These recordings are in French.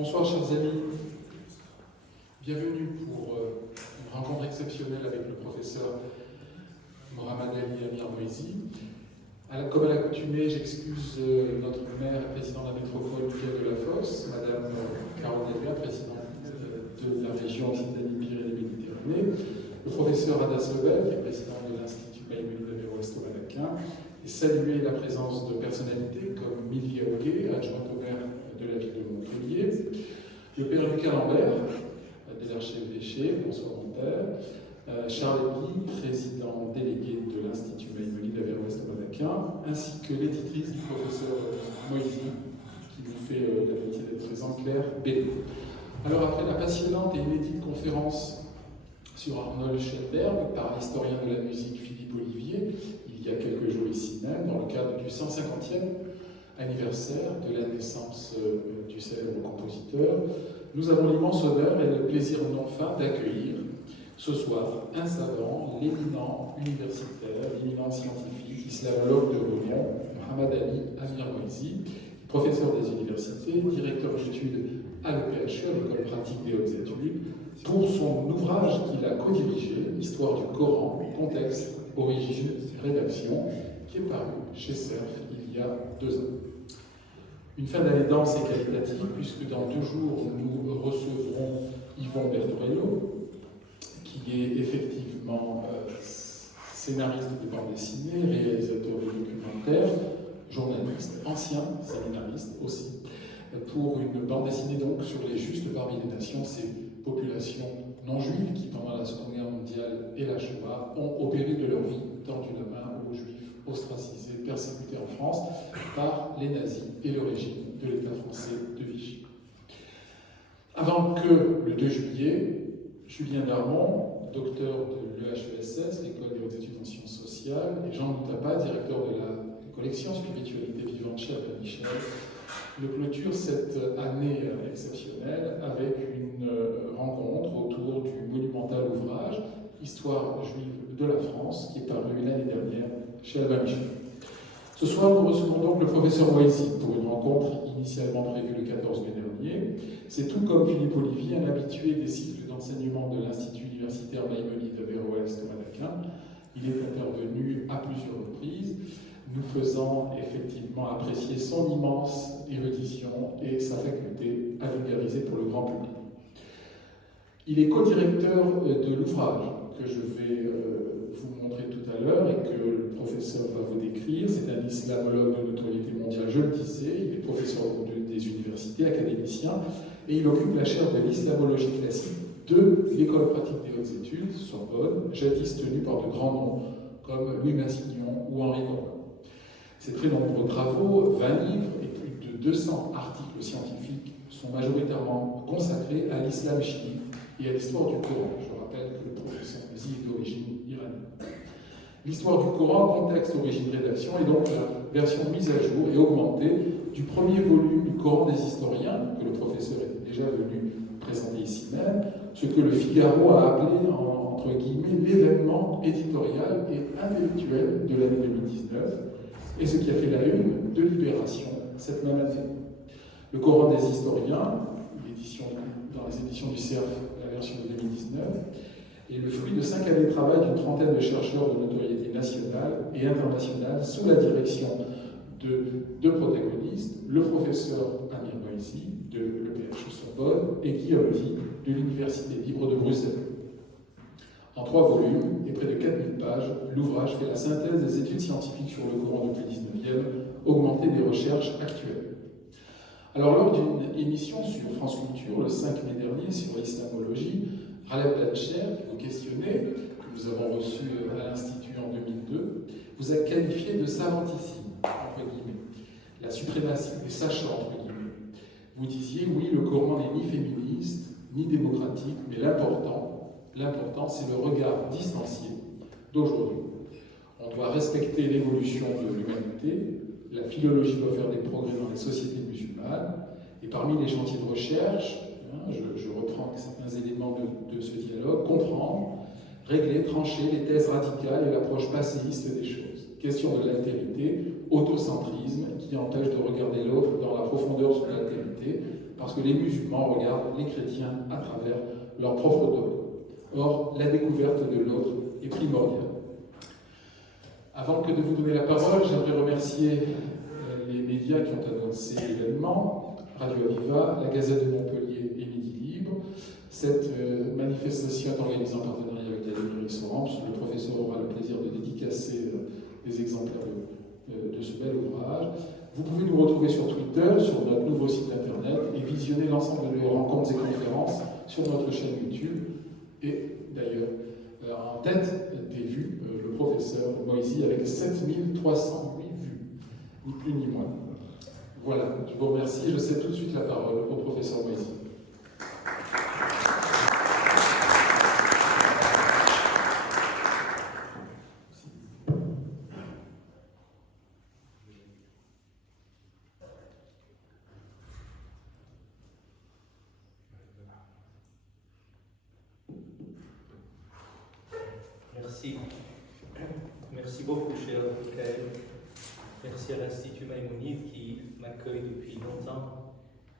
Bonsoir chers amis, bienvenue pour une rencontre exceptionnelle avec le professeur Mohamed Ali Amir Moïsi. Comme à l'accoutumée, j'excuse notre maire et président de la métropole Michael Delafosse, Madame Caroline Delbert, présidente de la région Occitanie-Pyrénées-Méditerranée, le professeur Adas Lebel, qui est président de l'Institut Maïmonide d'Avéro-Est au Malaquin, et saluer la présence de personnalités comme Milly Aougué, adjointe au maire de la ville de Montpellier, le père Lucas Lambert, de l'archevêché, bonsoir mon père, Charles Eby, président délégué de l'Institut Maïmonide d'Avéro-Est au Malaquin, ainsi que l'éditrice du professeur Moïsi, qui nous fait l'amitié d'être présent, Claire Bellot. Alors après la passionnante et inédite conférence sur Arnold Schoenberg par l'historien de la musique Philippe Olivier, il y a quelques jours ici même, dans le cadre du 150e anniversaire de la naissance du célèbre compositeur, nous avons l'immense honneur et le plaisir non fin d'accueillir ce soir un savant, l'éminent universitaire, l'éminent scientifique, islamologue de renom, Mohamed Ali Amir Moïsi, professeur des universités, directeur d'études à l'EPHE, l'École pratique des hautes études, pour son ouvrage qu'il a co-dirigé, Histoire du Coran, contexte, origine, rédaction, qui est paru chez Cerf il y a 2 ans. Une fin d'année dense et qualitative, puisque dans 2 jours, nous recevrons Yvon Bertorello, qui est effectivement scénariste de bande dessinée, réalisateur de documentaires, journaliste, ancien séminariste aussi, pour une bande dessinée donc sur les justes parmi les nations, ces populations non juives qui, pendant la Seconde Guerre mondiale et la Shoah, ont opéré de leur vie, tendu la main aux juifs ostracisés, persécutés en France par les nazis et le régime de l'État français de Vichy. Avant que le 2 juillet, Julien Darmon, docteur de l'EHESS, l'École des hautes études en sciences sociales, et Jean Moutapa, directeur de la collection Spiritualité vivante chez Albin Michel, ne clôture cette année exceptionnelle avec une rencontre autour du monumental ouvrage Histoire juive de la France, qui est paru l'année dernière chez Albin Michel. Ce soir, nous recevons donc le professeur Moïsi pour une rencontre initialement prévue le 14 mai dernier. C'est tout comme Philippe Olivier, un habitué des cycles d'enseignement de l'Institut universitaire Maïmonide d'Avéro-Est au Malaquin. Il est intervenu à plusieurs reprises, nous faisant effectivement apprécier son immense érudition et sa faculté à vulgariser pour le grand public. Il est co-directeur de l'ouvrage que je vais vous montrer tout à l'heure et que le professeur va vous décrire. C'est un islamologue de notoriété mondiale, je le disais, il est professeur des universités, académicien, et il occupe la chaire de l'islamologie classique de l'École pratique des hautes études, Sorbonne, jadis tenue par de grands noms comme Louis Massignon ou Henri Corbin. Ses très nombreux travaux, 20 livres et plus de 200 articles scientifiques sont majoritairement consacrés à l'islam chiite et à l'histoire du Coran. Je rappelle que le professeur Moïsi est d'origine iranienne. L'histoire du Coran, contexte, origine, rédaction, est donc la version mise à jour et augmentée du premier volume du Coran des historiens, que le professeur est déjà venu présenter ici même, ce que le Figaro a appelé, entre guillemets, l'événement éditorial et intellectuel de l'année 2019, et ce qui a fait la une de Libération cette même année. Le Coran des historiens, dans les éditions du CERF, la version de 2019, est le fruit de 5 années de travail d'une trentaine de chercheurs de notoriété nationale et internationale sous la direction de 2 protagonistes, le professeur Amir Moïsi de l'EPHE Sorbonne et Guillaume Di de l'Université libre de Bruxelles. En 3 volumes et près de 4000 pages, l'ouvrage fait la synthèse des études scientifiques sur le Coran depuis le 19e, augmentée des recherches actuelles. Alors, lors d'une émission sur France Culture, le 5 mai dernier, sur l'islamologie, Ralef Blatcher, qui vous questionnait, que nous avons reçu à l'Institut en 2002, vous a qualifié de savantissime, entre guillemets, la suprématie des sachants, entre guillemets. Vous disiez, oui, le Coran n'est ni féministe, ni démocratique, mais l'important, c'est le regard distancié d'aujourd'hui. On doit respecter l'évolution de l'humanité, la philologie doit faire des progrès dans les sociétés musulmanes, et parmi les chantiers de recherche, je reprends certains éléments de ce dialogue, comprendre, régler, trancher les thèses radicales et l'approche passéiste des choses. Question de l'altérité, autocentrisme qui empêche de regarder l'autre dans la profondeur de l'altérité, parce que les musulmans regardent les chrétiens à travers leur propre dogme. Or, la découverte de l'autre est primordiale. Avant que de vous donner la parole, j'aimerais remercier les médias qui ont annoncé l'événement, Radio Aviva, la Gazette de Montpellier et Midi Libre. Cette manifestation est organisée en partenariat avec la librairie Soramps. Le professeur aura le plaisir de dédicacer des exemplaires de ce bel ouvrage. Vous pouvez nous retrouver sur Twitter, sur notre nouveau site internet et visionner l'ensemble de nos rencontres et conférences sur notre chaîne YouTube. Et d'ailleurs, en tête des vues, le professeur Moïsi avec 7308 vues, ni plus ni moins. Voilà, je vous remercie. Je cède tout de suite la parole au professeur Moïsi. Merci beaucoup, cher Michael. Merci à l'Institut Maïmonide qui m'accueille depuis longtemps.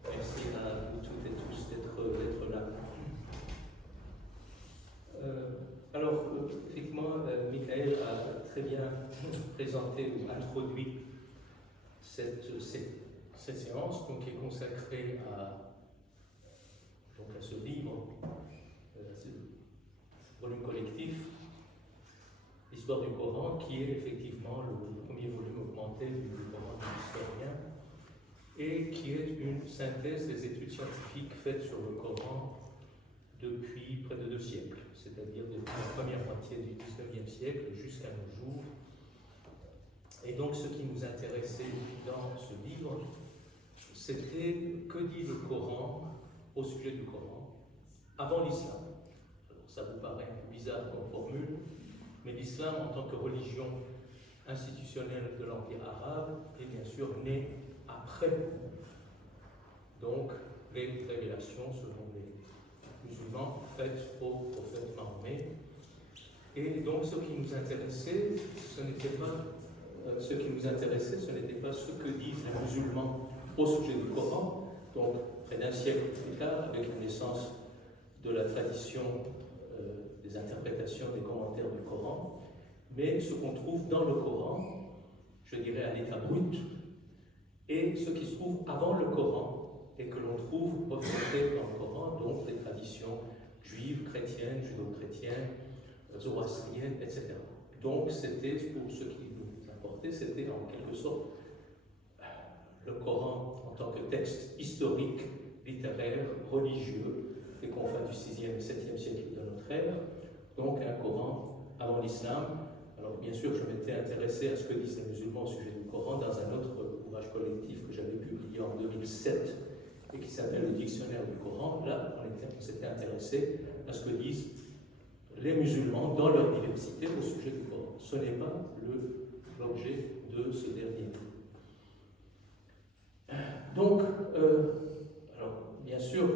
Merci à vous toutes et tous d'être là. Alors, effectivement, Michael a très bien présenté ou introduit cette séance donc, qui est consacrée à ce livre, ce volume collectif, l'histoire du Coran, qui est effectivement le premier volume augmenté du Coran de l'historien, et qui est une synthèse des études scientifiques faites sur le Coran depuis près de 2 siècles, c'est-à-dire depuis la première moitié du XIXe siècle jusqu'à nos jours. Et donc ce qui nous intéressait dans ce livre, c'était que dit le Coran au sujet du Coran avant l'islam. Alors ça vous paraît un peu bizarre comme formule, mais l'islam, en tant que religion institutionnelle de l'Empire arabe, est bien sûr né après. Donc, les révélations, selon les musulmans, faites au prophète Mahomet. Et donc, ce qui nous intéressait, ce n'était pas ce que disent les musulmans au sujet du Coran. Donc, près d'un siècle plus tard, avec la naissance de la tradition des interprétations, des commentaires du Coran, mais ce qu'on trouve dans le Coran, je dirais à l'état brut, et ce qui se trouve avant le Coran, et que l'on trouve reflété dans le Coran, donc les traditions juives, chrétiennes, judéo-chrétiennes, zoroastriennes, etc. Donc c'était, pour ce qui nous importait, c'était en quelque sorte le Coran en tant que texte historique, littéraire, religieux, des confins du 6e et 7e siècle de notre ère, donc un Coran avant l'islam. Alors bien sûr, je m'étais intéressé à ce que disent les musulmans au sujet du Coran dans un autre ouvrage collectif que j'avais publié en 2007 et qui s'appelle le Dictionnaire du Coran. Là, on s'était intéressé à ce que disent les musulmans dans leur diversité au sujet du Coran. Ce n'est pas l'objet de ce dernier. Donc, alors bien sûr,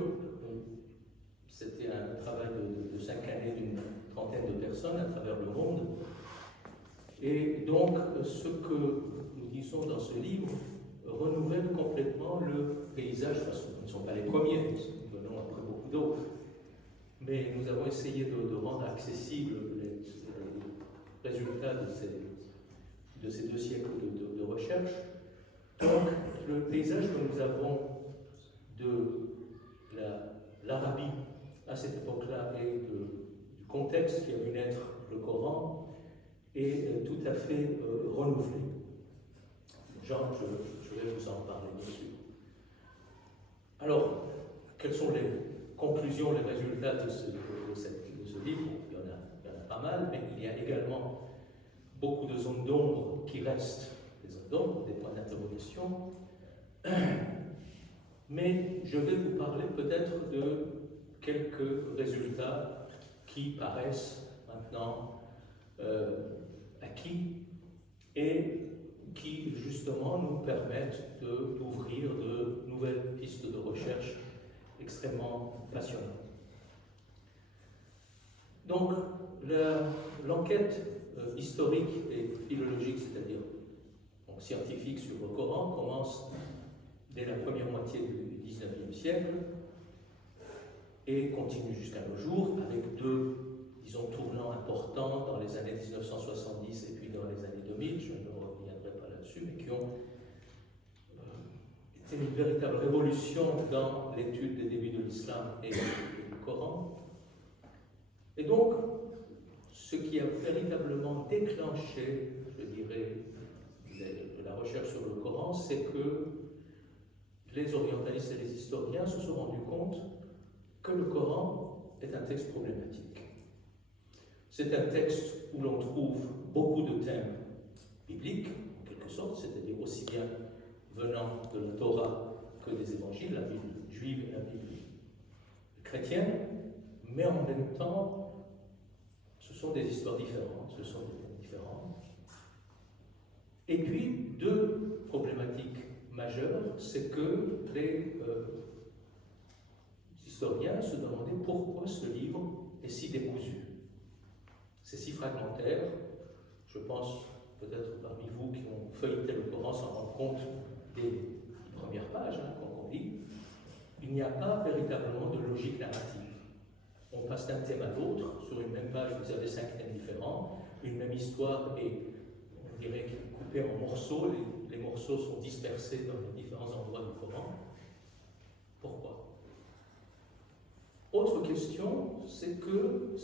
c'était un travail de 5 années d'une trentaine de personnes à travers le monde. Et donc, ce que nous disons dans ce livre renouvelle complètement le paysage, parce que nous ne sommes pas les premiers, nous venons après beaucoup d'autres, mais nous avons essayé de rendre accessibles les résultats de ces 2 siècles de recherche. Donc, le paysage que nous avons de l'Arabie à cette époque-là et du contexte qui a vu naître le Coran est tout à fait renouvelé. Jean, je vais vous en parler, bien sûr. Alors, quelles sont les conclusions, les résultats de ce livre? Il y en a pas mal, mais il y a également beaucoup de zones d'ombre qui restent des zones d'ombre, des points d'interrogation. Mais je vais vous parler peut-être de quelques résultats qui paraissent maintenant acquis et qui justement nous permettent d'ouvrir de nouvelles pistes de recherche extrêmement passionnantes. Donc l'enquête historique et philologique, c'est-à-dire scientifique sur le Coran, commence dès la première moitié du XIXe siècle et continue jusqu'à nos jours avec deux, disons, tournants importants dans les années 1970 et puis dans les années 2000, je ne reviendrai pas là-dessus, mais qui ont été une véritable révolution dans l'étude des débuts de l'islam et du Coran. Et donc, ce qui a véritablement déclenché, je dirais, la recherche sur le Coran, c'est que les orientalistes et les historiens se sont rendus compte que le Coran est un texte problématique. C'est un texte où l'on trouve beaucoup de thèmes bibliques, en quelque sorte, c'est-à-dire aussi bien venant de la Torah que des évangiles, la Bible juive et la Bible chrétienne, mais en même temps, ce sont des histoires différentes, ce sont des thèmes différents. Et puis, deux problématiques majeures, c'est que les historiens se demandaient pourquoi ce livre est si décousu. C'est si fragmentaire. Je pense peut-être parmi vous qui ont feuilleté le Coran s'en rendent compte des premières pages qu'on lit. Il n'y a pas véritablement de logique narrative. On passe d'un thème à l'autre. Sur une même page, vous avez 5 thèmes différents. Une même histoire est, on dirait, coupée en morceaux. Les morceaux sont dispersés dans les différents endroits du Coran. Pourquoi? Autre question, c'est que,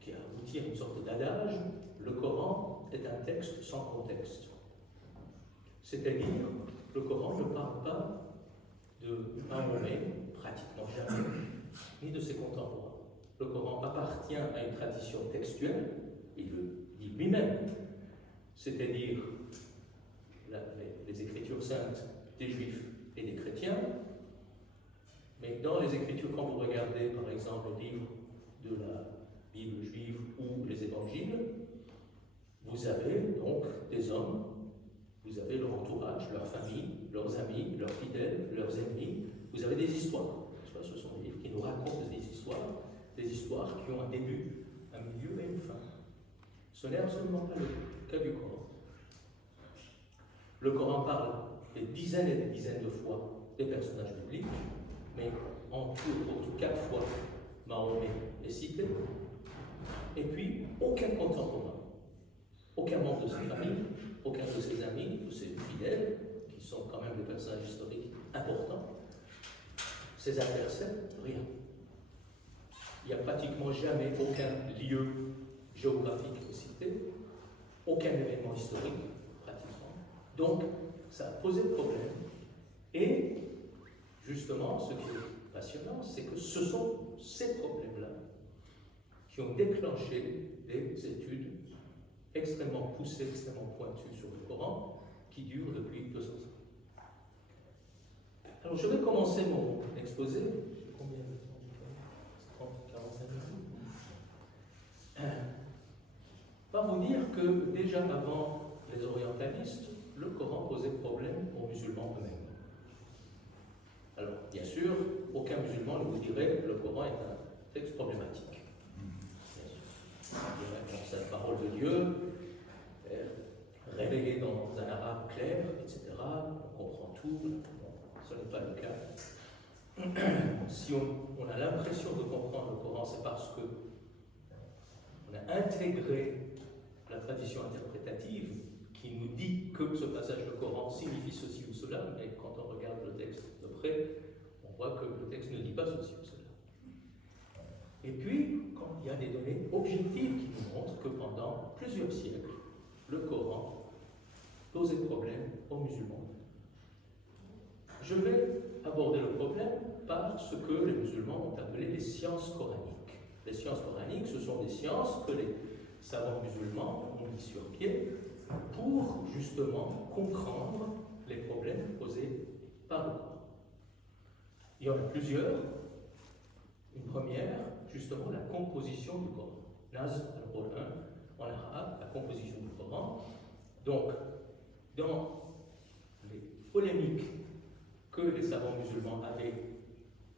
qui a abouti à une sorte d'adage, le Coran est un texte sans contexte. C'est-à-dire, le Coran ne parle pas de Mahomet, pratiquement jamais, ni de ses contemporains. Le Coran appartient à une tradition textuelle, il le dit lui-même, c'est-à-dire les écritures saintes des Juifs et des chrétiens. Mais dans les Écritures, quand vous regardez par exemple le livre de la Bible juive ou les Évangiles, vous avez donc des hommes, vous avez leur entourage, leur famille, leurs amis, leurs fidèles, leurs ennemis, vous avez des histoires. Ce sont des livres qui nous racontent des histoires qui ont un début, un milieu et une fin. Ce n'est absolument pas le cas du Coran. Le Coran parle des dizaines et des dizaines de fois des personnages bibliques, mais en tout 4 fois, Mahomet est cité, et puis aucun contemporain, aucun membre de sa famille, aucun de ses amis, de ses fidèles, qui sont quand même des personnages historiques importants, ses adversaires, rien. Il n'y a pratiquement jamais aucun lieu géographique cité, aucun événement historique, pratiquement. Donc, ça a posé problème. Et justement, ce qui est passionnant, c'est que ce sont ces problèmes-là qui ont déclenché des études extrêmement poussées, extrêmement pointues sur le Coran, qui durent depuis 200 ans. Alors, je vais commencer mon exposé. Combien de temps? 30, 45 minutes. Par vous dire que déjà avant les orientalistes, le Coran posait problème aux musulmans eux-mêmes. Alors, bien sûr, aucun musulman ne vous dirait que le Coran est un texte problématique. C'est la parole de Dieu, révélée dans un arabe clair, etc. On comprend tout. Ce n'est pas le cas. Si on a l'impression de comprendre le Coran, c'est parce que on a intégré la tradition interprétative qui nous dit que ce passage du Coran signifie ceci ou cela, mais quand on regarde le texte de près, on voit que le texte ne dit pas ceci ou cela. Et puis, quand il y a des données objectives qui nous montrent que pendant plusieurs siècles, le Coran posait problème aux musulmans. Je vais aborder le problème par ce que les musulmans ont appelé les sciences coraniques. Les sciences coraniques, ce sont des sciences que les savants musulmans ont mis sur pied pour justement comprendre les problèmes posés par le Coran. Il y en a plusieurs. Une première, justement, la composition du Coran. Naz al-Quran, en arabe, la composition du Coran. Donc, dans les polémiques que les savants musulmans avaient,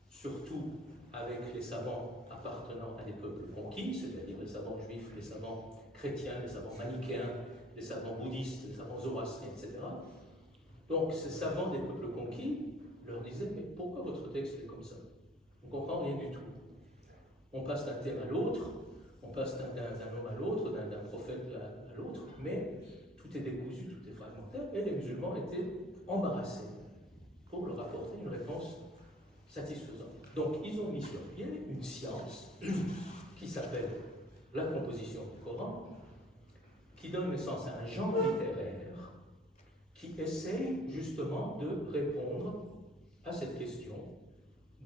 surtout avec les savants appartenant à des peuples conquis, c'est-à-dire les savants juifs, les savants chrétiens, les savants manichéens, les savants bouddhistes, les savants zoroastriens, etc., Donc ces savants des peuples conquis leur disaient, mais pourquoi votre texte est comme ça? On ne comprend rien du tout. On passe d'un thème à l'autre, on passe d'un homme à l'autre, d'un prophète à l'autre, mais tout est décousu, tout est fragmentaire, et les musulmans étaient embarrassés pour leur apporter une réponse satisfaisante. Donc ils ont mis sur pied une science qui s'appelle la composition du Coran, qui donne naissance à un genre littéraire qui essaye justement de répondre à cette question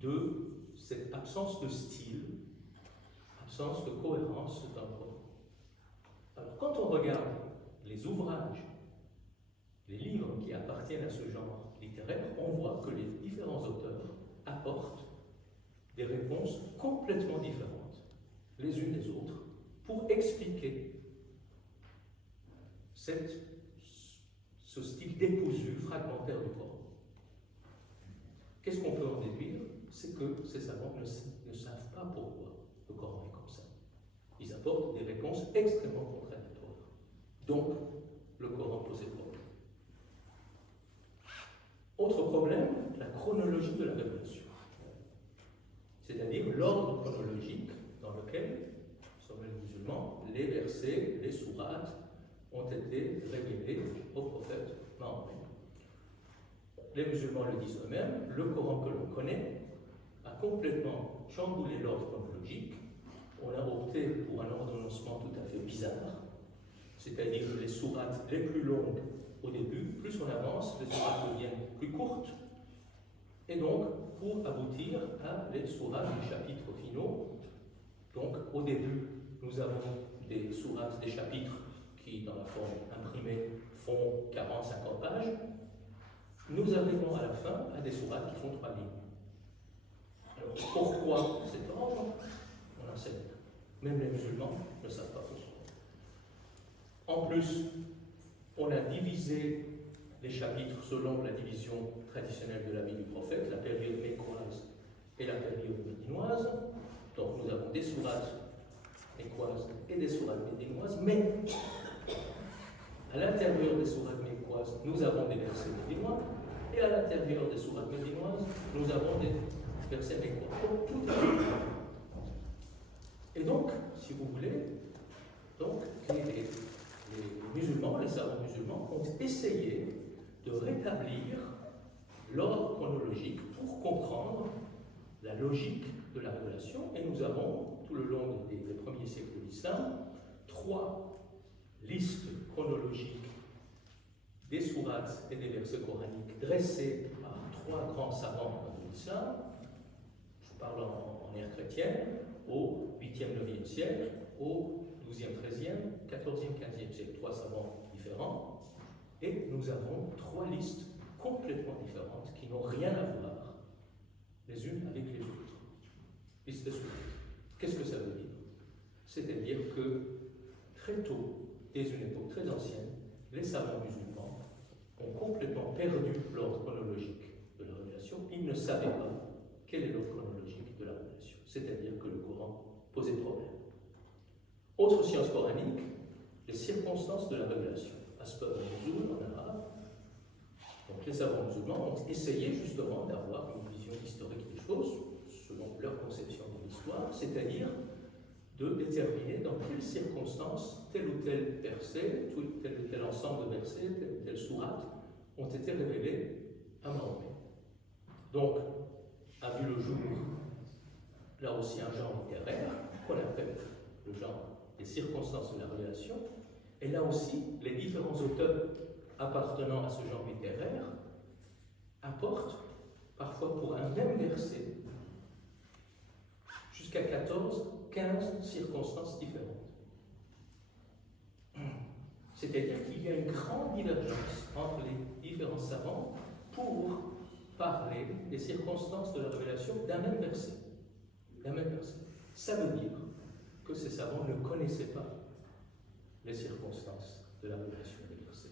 de cette absence de style, absence de cohérence dans le Coran. Alors quand on regarde les ouvrages, les livres qui appartiennent à ce genre littéraire, on voit que les différents auteurs apportent des réponses complètement différentes, les unes des autres, pour expliquer ce style décousu, fragmentaire du Coran. Qu'est-ce qu'on peut en déduire? C'est que ces savants ne savent pas pourquoi le Coran est comme ça. Ils apportent des réponses extrêmement contradictoires. Donc, le Coran posait problème. Autre problème, la chronologie de la révélation. C'est-à-dire l'ordre chronologique dans lequel, selon les musulmans, les versets, les sourates ont été révélés au prophète Mahomet. Les musulmans le disent eux-mêmes, le Coran que l'on connaît a complètement chamboulé l'ordre chronologique. On a opté pour un ordonnancement tout à fait bizarre, c'est-à-dire les sourates les plus longues au début, plus on avance, les sourates deviennent plus courtes, et donc pour aboutir à les sourates des chapitres finaux. Donc au début, nous avons des sourates, des chapitres qui, dans la forme imprimée, font 40-50 pages. Nous arrivons à la fin à des sourates qui font 3 lignes. Alors pourquoi cet ordre? On en sait rien. Même les musulmans ne savent pas pourquoi. En plus, on a divisé les chapitres selon la division traditionnelle de la vie du prophète, la période mécoise et la période médinoise. Donc nous avons des sourates mécoises et des sourates médinoises, mais à l'intérieur des sourates mécoises, nous avons des versets médinois, et à l'intérieur des sourates médinoises, nous avons des versets mécois. Donc tout est mécois. Et donc, si vous voulez, donc, les musulmans, les savants musulmans, ont essayé de rétablir l'ordre chronologique pour comprendre la logique de la révélation. Et nous avons, tout le long des premiers siècles de l'islam, 3 listes chronologiques des sourates et des versets coraniques dressés par 3 grands savants de l'islam. Je parle en ère chrétienne, au 8e, 9e siècle, au 12e, 13e, 14e, 15e siècle. 3 savants différents. Et nous avons 3 listes complètement différentes qui n'ont rien à voir les unes avec les autres. Liste de sourates. Qu'est-ce que ça veut dire? C'est-à-dire que très tôt, dès une époque très ancienne, les savants musulmans ont complètement perdu l'ordre chronologique de la révélation. Ils ne savaient pas quel est l'ordre chronologique de la révélation. C'est-à-dire que le Coran posait problème. Autre science coranique, les circonstances de la révélation. Asbab al-nuzul en arabe. Donc les savants musulmans ont essayé justement d'avoir une vision historique des choses, selon leur conception de l'histoire, c'est-à-dire de déterminer dans quelles circonstances tel ou tel verset, tel ou tel ensemble de versets, telle ou telle sourate ont été révélés à Mahomet. Donc, a vu le jour, là aussi, un genre littéraire, qu'on appelle le genre des circonstances de la révélation, et là aussi, les différents auteurs appartenant à ce genre littéraire apportent, parfois pour un même verset, jusqu'à 15 circonstances différentes. C'est-à-dire qu'il y a une grande divergence entre les différents savants pour parler des circonstances de la révélation d'un même verset. Ça veut dire que ces savants ne connaissaient pas les circonstances de la révélation des versets.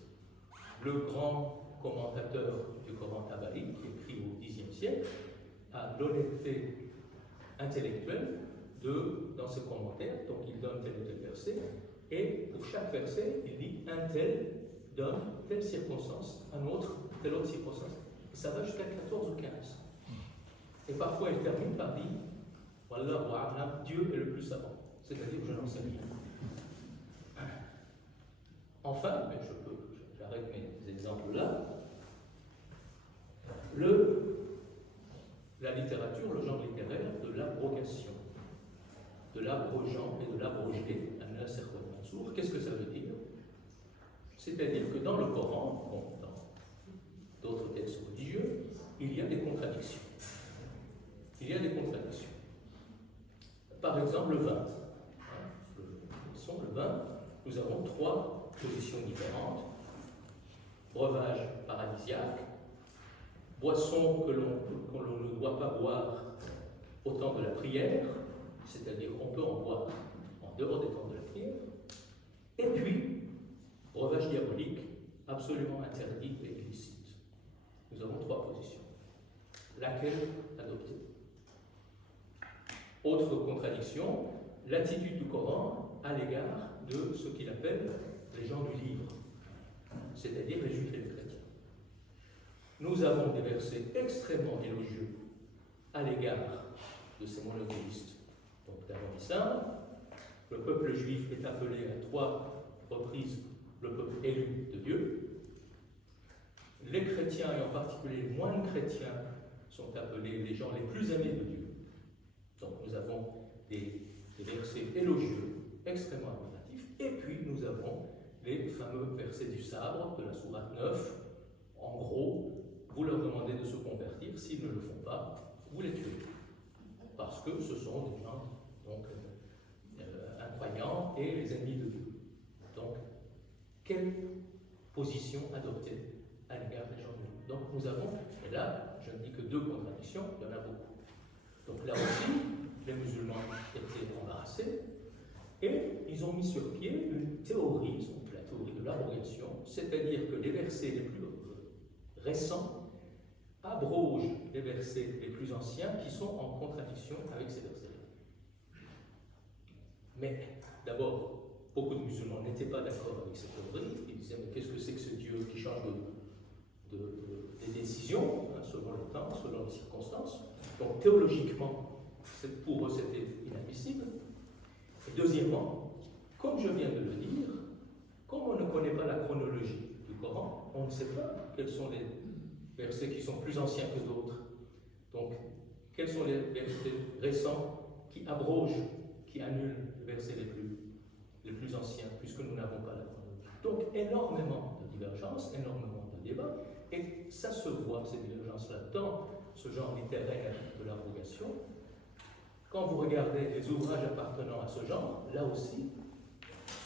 Le grand commentateur du Coran Tabari, qui écrit au Xe siècle, a l'honnêteté intellectuelle dans ce commentaire, donc il donne tel ou tel verset, et pour chaque verset, il dit un tel donne telle circonstance, un autre telle autre circonstance. Et ça va jusqu'à 14 ou 15. Et parfois, il termine par dire Wallahu a'lam, Dieu est le plus savant. C'est-à-dire, je n'en sais rien. Enfin, mais j'arrête mes exemples là. La littérature, le genre littéraire de l'abrogation, de l'abrogeant et de l'abrogé, un certain mansour, qu'est-ce que ça veut dire? C'est-à-dire que dans le Coran, bon, dans d'autres textes religieux, il y a des contradictions. Il y a des contradictions. Par exemple, le vin. Le vin, nous avons 3 positions différentes. Breuvage paradisiaque, boisson que l'on ne doit pas boire au temps de la prière, c'est-à-dire qu'on peut en boire en dehors des temps de la prière, et puis breuvage diabolique, absolument interdit et illicite. Nous avons 3 positions. Laquelle adopter? Autre contradiction, l'attitude du Coran à l'égard de ce qu'il appelle les gens du livre, c'est-à-dire les juifs et les chrétiens. Nous avons des versets extrêmement élogieux à l'égard de ces monothéistes. Donc d'abord l'islam, le peuple juif est appelé à 3 reprises le peuple élu de Dieu. Les chrétiens, et en particulier les moines chrétiens, sont appelés les gens les plus aimés de Dieu. Donc nous avons des versets élogieux, extrêmement admiratifs, et puis nous avons les fameux versets du sabre de la sourate 9. En gros, vous leur demandez de se convertir, s'ils ne le font pas, vous les tuez. Parce que ce sont des gens donc, incroyants et les ennemis de Dieu. Donc, quelle position adopter à l'égard des gens de Dieu? Donc nous avons, et là, je ne dis que 2 contradictions, il y en a beaucoup. Donc là aussi, les musulmans étaient embarrassés, et ils ont mis sur pied une théorie, la théorie de l'abrogation, c'est-à-dire que les versets les plus récents abrogent les versets les plus anciens qui sont en contradiction avec ces versets-là. Mais d'abord, beaucoup de musulmans n'étaient pas d'accord avec cette théorie. Ils disaient, mais qu'est-ce que c'est que ce Dieu qui change des décisions, hein, selon le temps, selon les circonstances? Donc théologiquement, pour eux, c'était inadmissible. Et deuxièmement, comme je viens de le dire, comme on ne connaît pas la chronologie du Coran, on ne sait pas quels sont les versets qui sont plus anciens que d'autres. Donc, quels sont les versets récents qui abrogent, qui annulent les versets les plus anciens, puisque nous n'avons pas la chronologie. Donc, énormément de divergences, énormément de débats, et ça se voit, ces divergences-là, dans ce genre littéraire de l'abrogation. Quand vous regardez les ouvrages appartenant à ce genre, là aussi,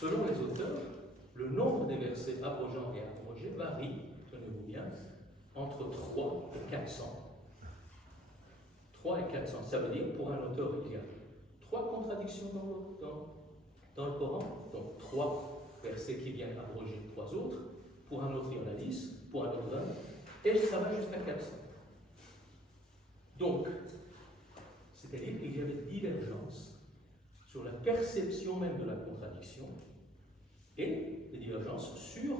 selon les auteurs, le nombre des versets abrogeants et abrogés varie, tenez-vous bien, entre 3 et 400. 3 et 400, ça veut dire, pour un auteur, il y a 3 contradictions dans le Coran, donc 3 versets qui viennent abroger 3 autres, pour un autre il y en a 10, pour un autre 20, et ça va jusqu'à 400. Donc, c'est-à-dire qu'il y avait des divergences sur la perception même de la contradiction et des divergences sur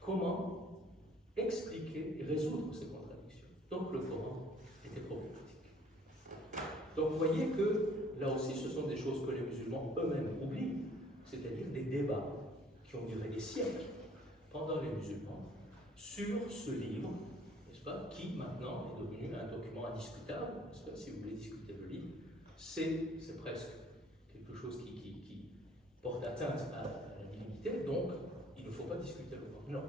comment expliquer et résoudre ces contradictions. Donc le Coran était problématique. Donc vous voyez que là aussi ce sont des choses que les musulmans eux-mêmes oublient, c'est-à-dire des débats qui ont duré des siècles pendant les musulmans sur ce livre, n'est-ce pas, qui maintenant est devenu un document indiscutable, n'est-ce pas, si vous voulez discuter le livre, c'est presque quelque chose qui porte atteinte à la divinité, donc il ne faut pas discuter le Coran. Non.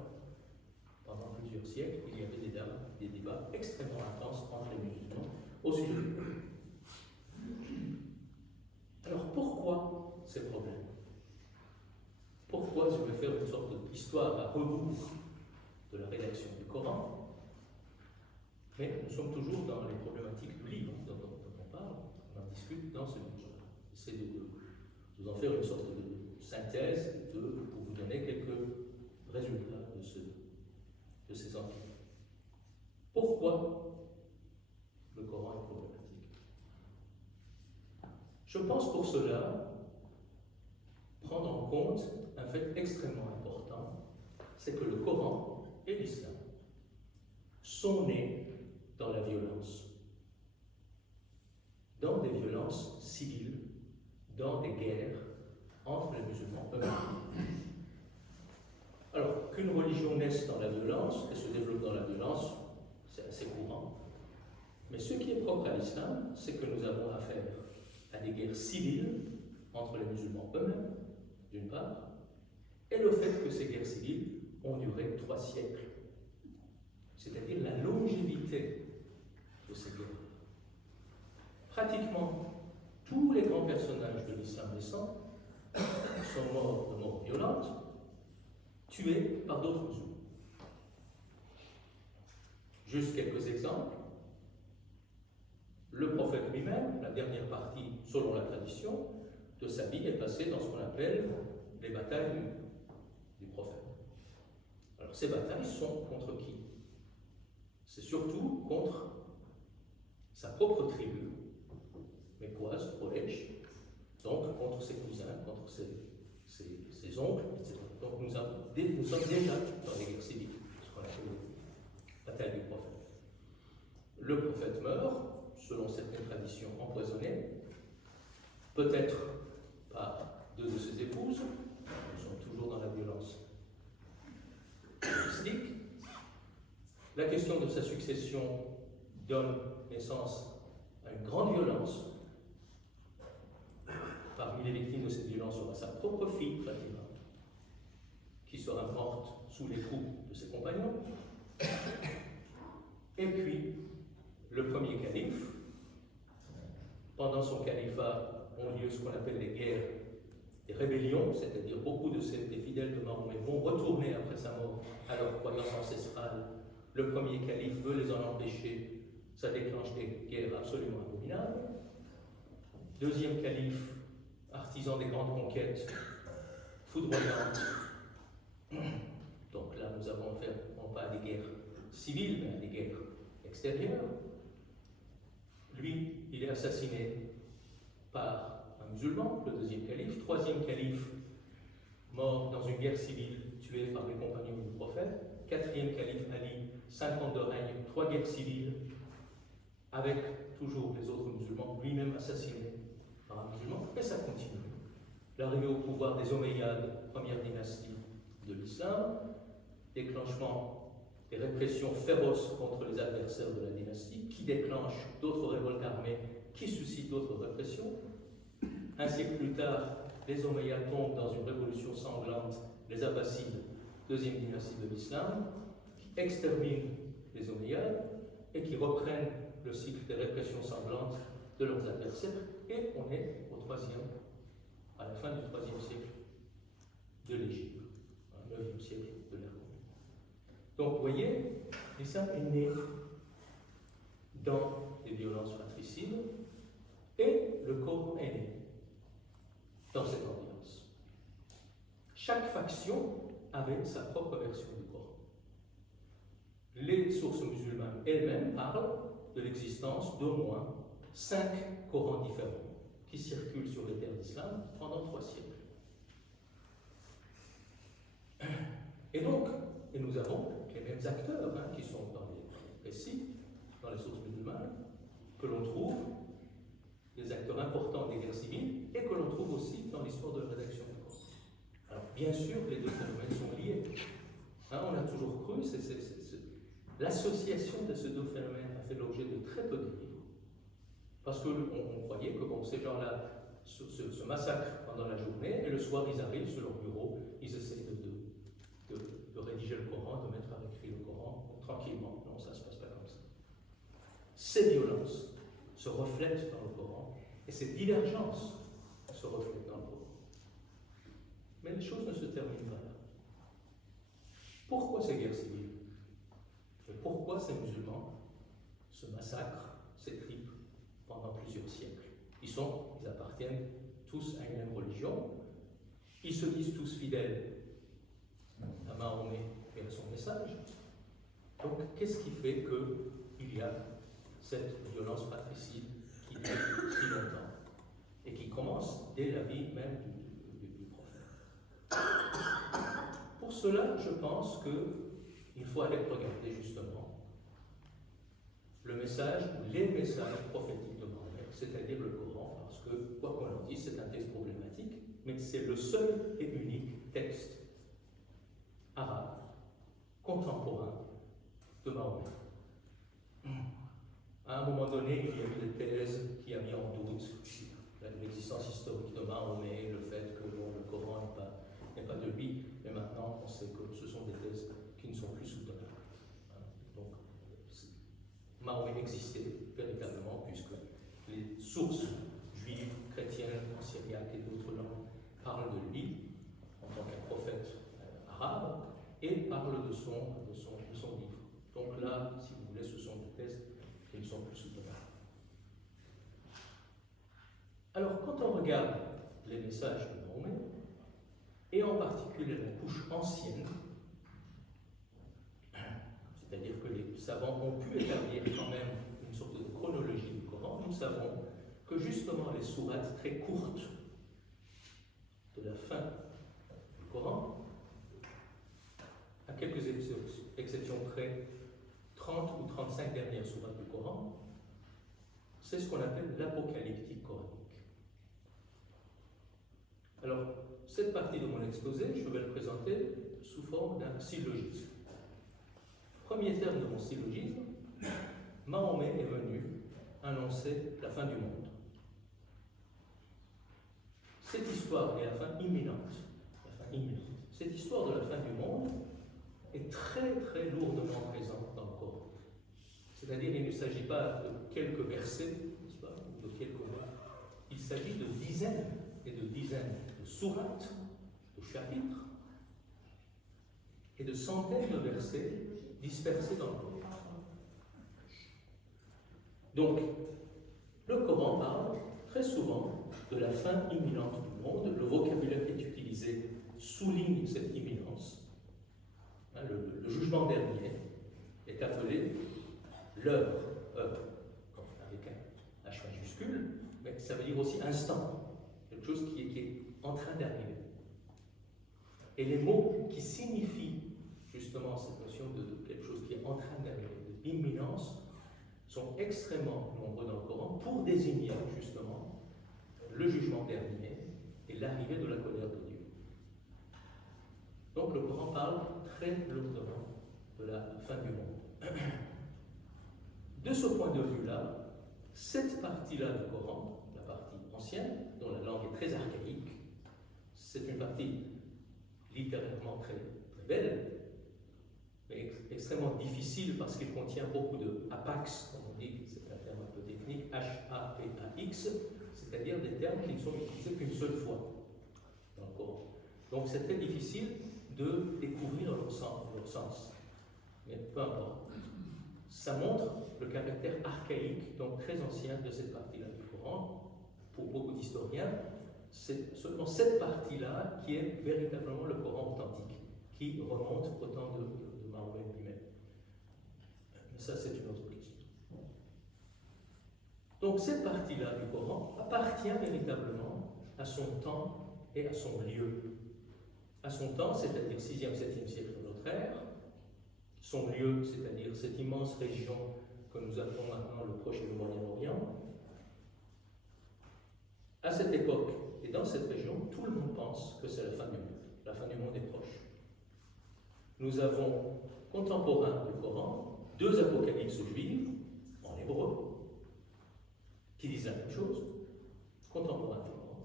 Pendant plusieurs siècles, il y avait des débats extrêmement intenses entre les musulmans au sujet du Coran. Alors pourquoi ces problèmes? Pourquoi je vais faire une sorte d'histoire à rebours de la rédaction du Coran? Mais nous sommes toujours dans les problématiques du livre dont on parle, on en discute dans ce livre. J'essaie de vous en faire une sorte de synthèse pour vous donner quelques résultats de ces enquêtes. Pourquoi le Coran est problématique? Je pense pour cela prendre en compte un fait extrêmement important, c'est que le Coran et l'islam sont nés dans la violence, dans des violences civiles, dans des guerres entre les musulmans eux-mêmes. Alors, qu'une religion naisse dans la violence et se développe dans la violence, c'est assez courant. Mais ce qui est propre à l'islam, c'est que nous avons affaire à des guerres civiles entre les musulmans eux-mêmes, d'une part, et le fait que ces guerres civiles ont duré 3 siècles, c'est-à-dire la longévité de ces guerres. Pratiquement tous les grands personnages de l'islam récent sont morts de mort violente, tués par d'autres musulmans. Juste quelques exemples. Le prophète lui-même, la dernière partie, selon la tradition, de sa vie est passée dans ce qu'on appelle les batailles du prophète. Alors ces batailles sont contre qui? C'est surtout contre sa propre tribu, mécoise, Quraysh, donc contre ses cousins, contre ses oncles, etc. Donc nous sommes déjà dans les guerres civiles, ce qu'on appelle la bataille du prophète. Le prophète meurt, selon certaines traditions, empoisonné, peut-être par 2 de ses épouses, nous sommes toujours dans la violence domestique. La question de sa succession donne naissance à une grande violence. Parmi les victimes de cette violence sera sa propre fille, Fatima, qui sera morte sous les coups de ses compagnons. Et puis, le premier calife, pendant son califat, ont lieu ce qu'on appelle les guerres des rébellions, c'est-à-dire beaucoup des fidèles de Mahomet vont retourner après sa mort à leur croyance ancestrale. Le premier calife veut les en empêcher, ça déclenche des guerres absolument abominables. Deuxième calife, artisan des grandes conquêtes, foudroyantes. Donc là, nous avons affaire non pas à des guerres civiles, mais à des guerres extérieures. Lui, il est assassiné par un musulman, le deuxième calife. Troisième calife, mort dans une guerre civile, tué par les compagnons du prophète. Quatrième calife, Ali, 5 ans de règne, 3 guerres civiles, avec toujours les autres musulmans, lui-même assassiné par un musulman, et ça continue. L'arrivée au pouvoir des Omeyyades, première dynastie de l'islam, déclenchement des répressions féroces contre les adversaires de la dynastie, qui déclenchent d'autres révoltes armées, qui suscitent d'autres répressions. Un siècle plus tard, les Omeyyades tombent dans une révolution sanglante, les Abbassides, deuxième dynastie de l'islam, qui exterminent les Omeyyades et qui reprennent le cycle des répressions sanglantes de leurs adversaires. Et on est à la fin du 3e siècle de l'Égypte, 9e siècle de l'ère commune. Donc vous voyez, l'islam est né dans des violences fratricides et le Coran est né dans cette ambiance. Chaque faction avait sa propre version du Coran. Les sources musulmanes elles-mêmes parlent de l'existence d'au moins 5 Corans différents qui circulent sur les terres d'islam pendant 3 siècles. Et donc, nous avons les mêmes acteurs qui sont dans les récits, dans les sources musulmanes, que l'on trouve, des acteurs importants des guerres civiles, et que l'on trouve aussi dans l'histoire de la rédaction du Coran. Alors, bien sûr, les deux phénomènes sont liés. On a toujours cru, l'association de ces deux phénomènes a fait l'objet de très peu de livres. Parce qu'on croyait que ces gens-là se massacrent pendant la journée, et le soir, ils arrivent sur leur bureau, ils essaient de rédiger le Coran, de mettre à écrit le Coran tranquillement. Non, ça ne se passe pas comme ça. Ces violences se reflètent dans le Coran, et ces divergences se reflètent dans le Coran. Mais les choses ne se terminent pas là. Pourquoi ces guerres civiles? Et pourquoi ces musulmans se massacrent, s'étripent pendant plusieurs siècles? Ils appartiennent tous à une même religion, ils se disent tous fidèles à Mahomet et à son message. Donc, qu'est-ce qui fait qu'il y a cette violence fratricide qui dure si longtemps et qui commence dès la vie même du prophète? Pour cela, je pense qu'il faut aller regarder justement le message ou les messages prophétiques de Mahomet, c'est-à-dire le Coran, parce que, quoi qu'on en dise, c'est un texte problématique, mais c'est le seul et unique texte arabe contemporain de Mahomet. À un moment donné, il y a eu des thèses qui ont mis en doute l'existence historique de Mahomet, le fait que bon, le Coran n'est pas de lui, mais maintenant on sait que ce sont des thèses qui ne sont plus soutenables. Donc, Mahomet existait véritablement, puisque les sources juives, chrétiennes, en syriaque et d'autres langues parlent de lui en tant qu'un prophète arabe et parlent de son livre. Donc là, si vous voulez, ce sont des thèses qui ne sont plus soutenables. Alors, quand on regarde les messages de Mahomet, et en particulier la couche ancienne, c'est-à-dire que les savants ont pu établir quand même une sorte de chronologie du Coran, nous savons que justement les sourates très courtes de la fin du Coran, à quelques exceptions près, 30 ou 35 dernières sourates du Coran, c'est ce qu'on appelle l'apocalyptique coranique. Alors, cette partie de mon exposé, je vais le présenter sous forme d'un syllogisme. Premier terme de mon syllogisme, Mahomet est venu annoncer la fin du monde. Cette histoire est la fin imminente. Cette histoire de la fin du monde est très très lourdement présente dans le Coran. C'est-à-dire, il ne s'agit pas de quelques versets, n'est-ce pas, ou de quelques mots. Il s'agit de dizaines et de dizaines de sourates, de chapitres, et de centaines de versets dispersés dans le Coran. Donc, le Coran parle très souvent de la fin imminente du monde. Le vocabulaire qui est utilisé souligne cette imminence. Le jugement dernier est appelé l'heure, avec un H majuscule, mais ça veut dire aussi instant, quelque chose qui est en train d'arriver. Et les mots qui signifient justement cette notion de quelque chose qui est en train d'arriver, d'imminence, sont extrêmement nombreux dans le Coran pour désigner justement le jugement dernier et l'arrivée de la colère de Dieu. Donc le Coran parle très lourdement de la fin du monde. De ce point de vue-là, cette partie-là du Coran, la partie ancienne, dont la langue est très archaïque, c'est une partie littérairement très, très belle, mais extrêmement difficile parce qu'il contient beaucoup de apax, comme on dit, c'est un terme un peu technique, H-A-P-A-X, c'est-à-dire des termes qui ne sont utilisés qu'une seule fois dans le Coran. Donc c'est très difficile de découvrir leur sens. Mais peu importe. Ça montre le caractère archaïque, donc très ancien, de cette partie-là du Coran. Pour beaucoup d'historiens, c'est seulement cette partie-là qui est véritablement le Coran authentique, qui remonte au temps de Mahomet lui-même. Mais ça, c'est une autre question. Donc cette partie-là du Coran appartient véritablement à son temps et à son lieu. À son temps, c'est-à-dire 6e, 7e siècle de notre ère, son lieu, c'est-à-dire cette immense région que nous appelons maintenant le Proche et le Moyen-Orient. À cette époque et dans cette région, tout le monde pense que c'est la fin du monde. La fin du monde est proche. Nous avons, contemporains du Coran, 2 apocalypses juives, en hébreu, qui disent la même chose, contemporains du Coran.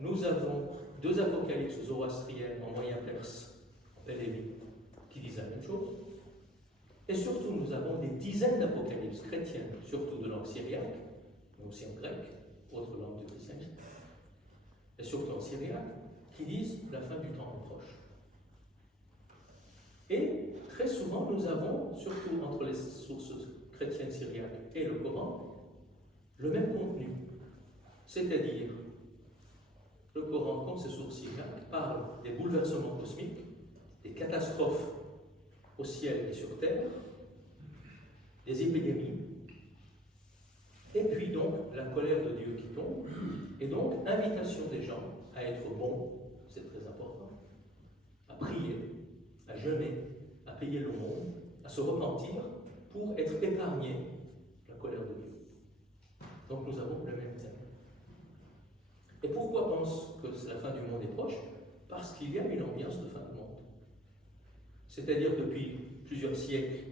Nous avons 2 apocalypses zoroastriennes en moyen perse, en Pélévi, qui disent la même chose. Et surtout, nous avons des dizaines d'apocalypses chrétiennes, surtout de langue syriaque, mais aussi en grec, autre langue du christianisme, et surtout en syriaque, qui disent la fin du temps est proche. Et très souvent, nous avons, surtout entre les sources chrétiennes syriaques et le Coran, le même contenu. C'est-à-dire, le Coran, comme ses sources syriaques, parle des bouleversements cosmiques, des catastrophes au ciel et sur terre, des épidémies, et puis donc la colère de Dieu qui tombe, et donc invitation des gens à être bons, c'est très important, à prier, à jeûner, à payer l'aumône, à se repentir pour être épargnés colère de Dieu. Donc nous avons le même thème. Et pourquoi pense que la fin du monde est proche? Parce qu'il y a une ambiance de fin du monde. C'est-à-dire depuis plusieurs siècles,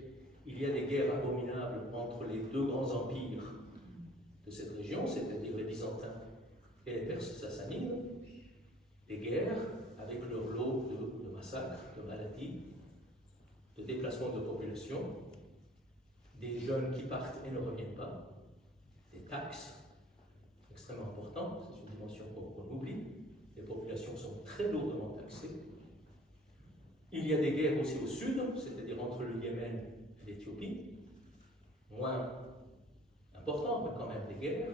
il y a des guerres abominables entre les deux grands empires de cette région, c'est-à-dire les Byzantins et les Perses sassanides, des guerres avec leur lot de massacres, de maladies, de déplacements de population, des jeunes qui partent et ne reviennent pas, des taxes extrêmement importantes, c'est une dimension qu'on oublie, les populations sont très lourdement taxées. Il y a des guerres aussi au sud, c'est-à-dire entre le Yémen et l'Éthiopie, moins importantes, mais quand même des guerres.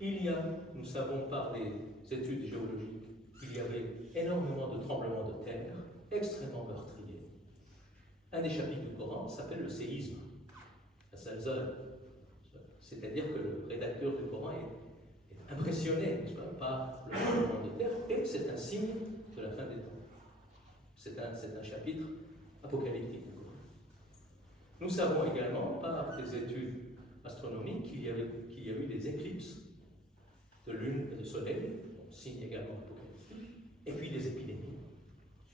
Il y a, nous savons par des études géologiques, il y avait énormément de tremblements de terre, extrêmement meurtriers. Un des chapitres du Coran s'appelle le séisme, la Zalzal. C'est-à-dire que le rédacteur du Coran est impressionné par le tremblement de terre, et c'est un signe de la fin des temps. C'est un chapitre apocalyptique du Coran. Nous savons également par des études astronomiques qu'il y a eu des éclipses de lune et de soleil, signe également apocalyptique, et puis des épidémies,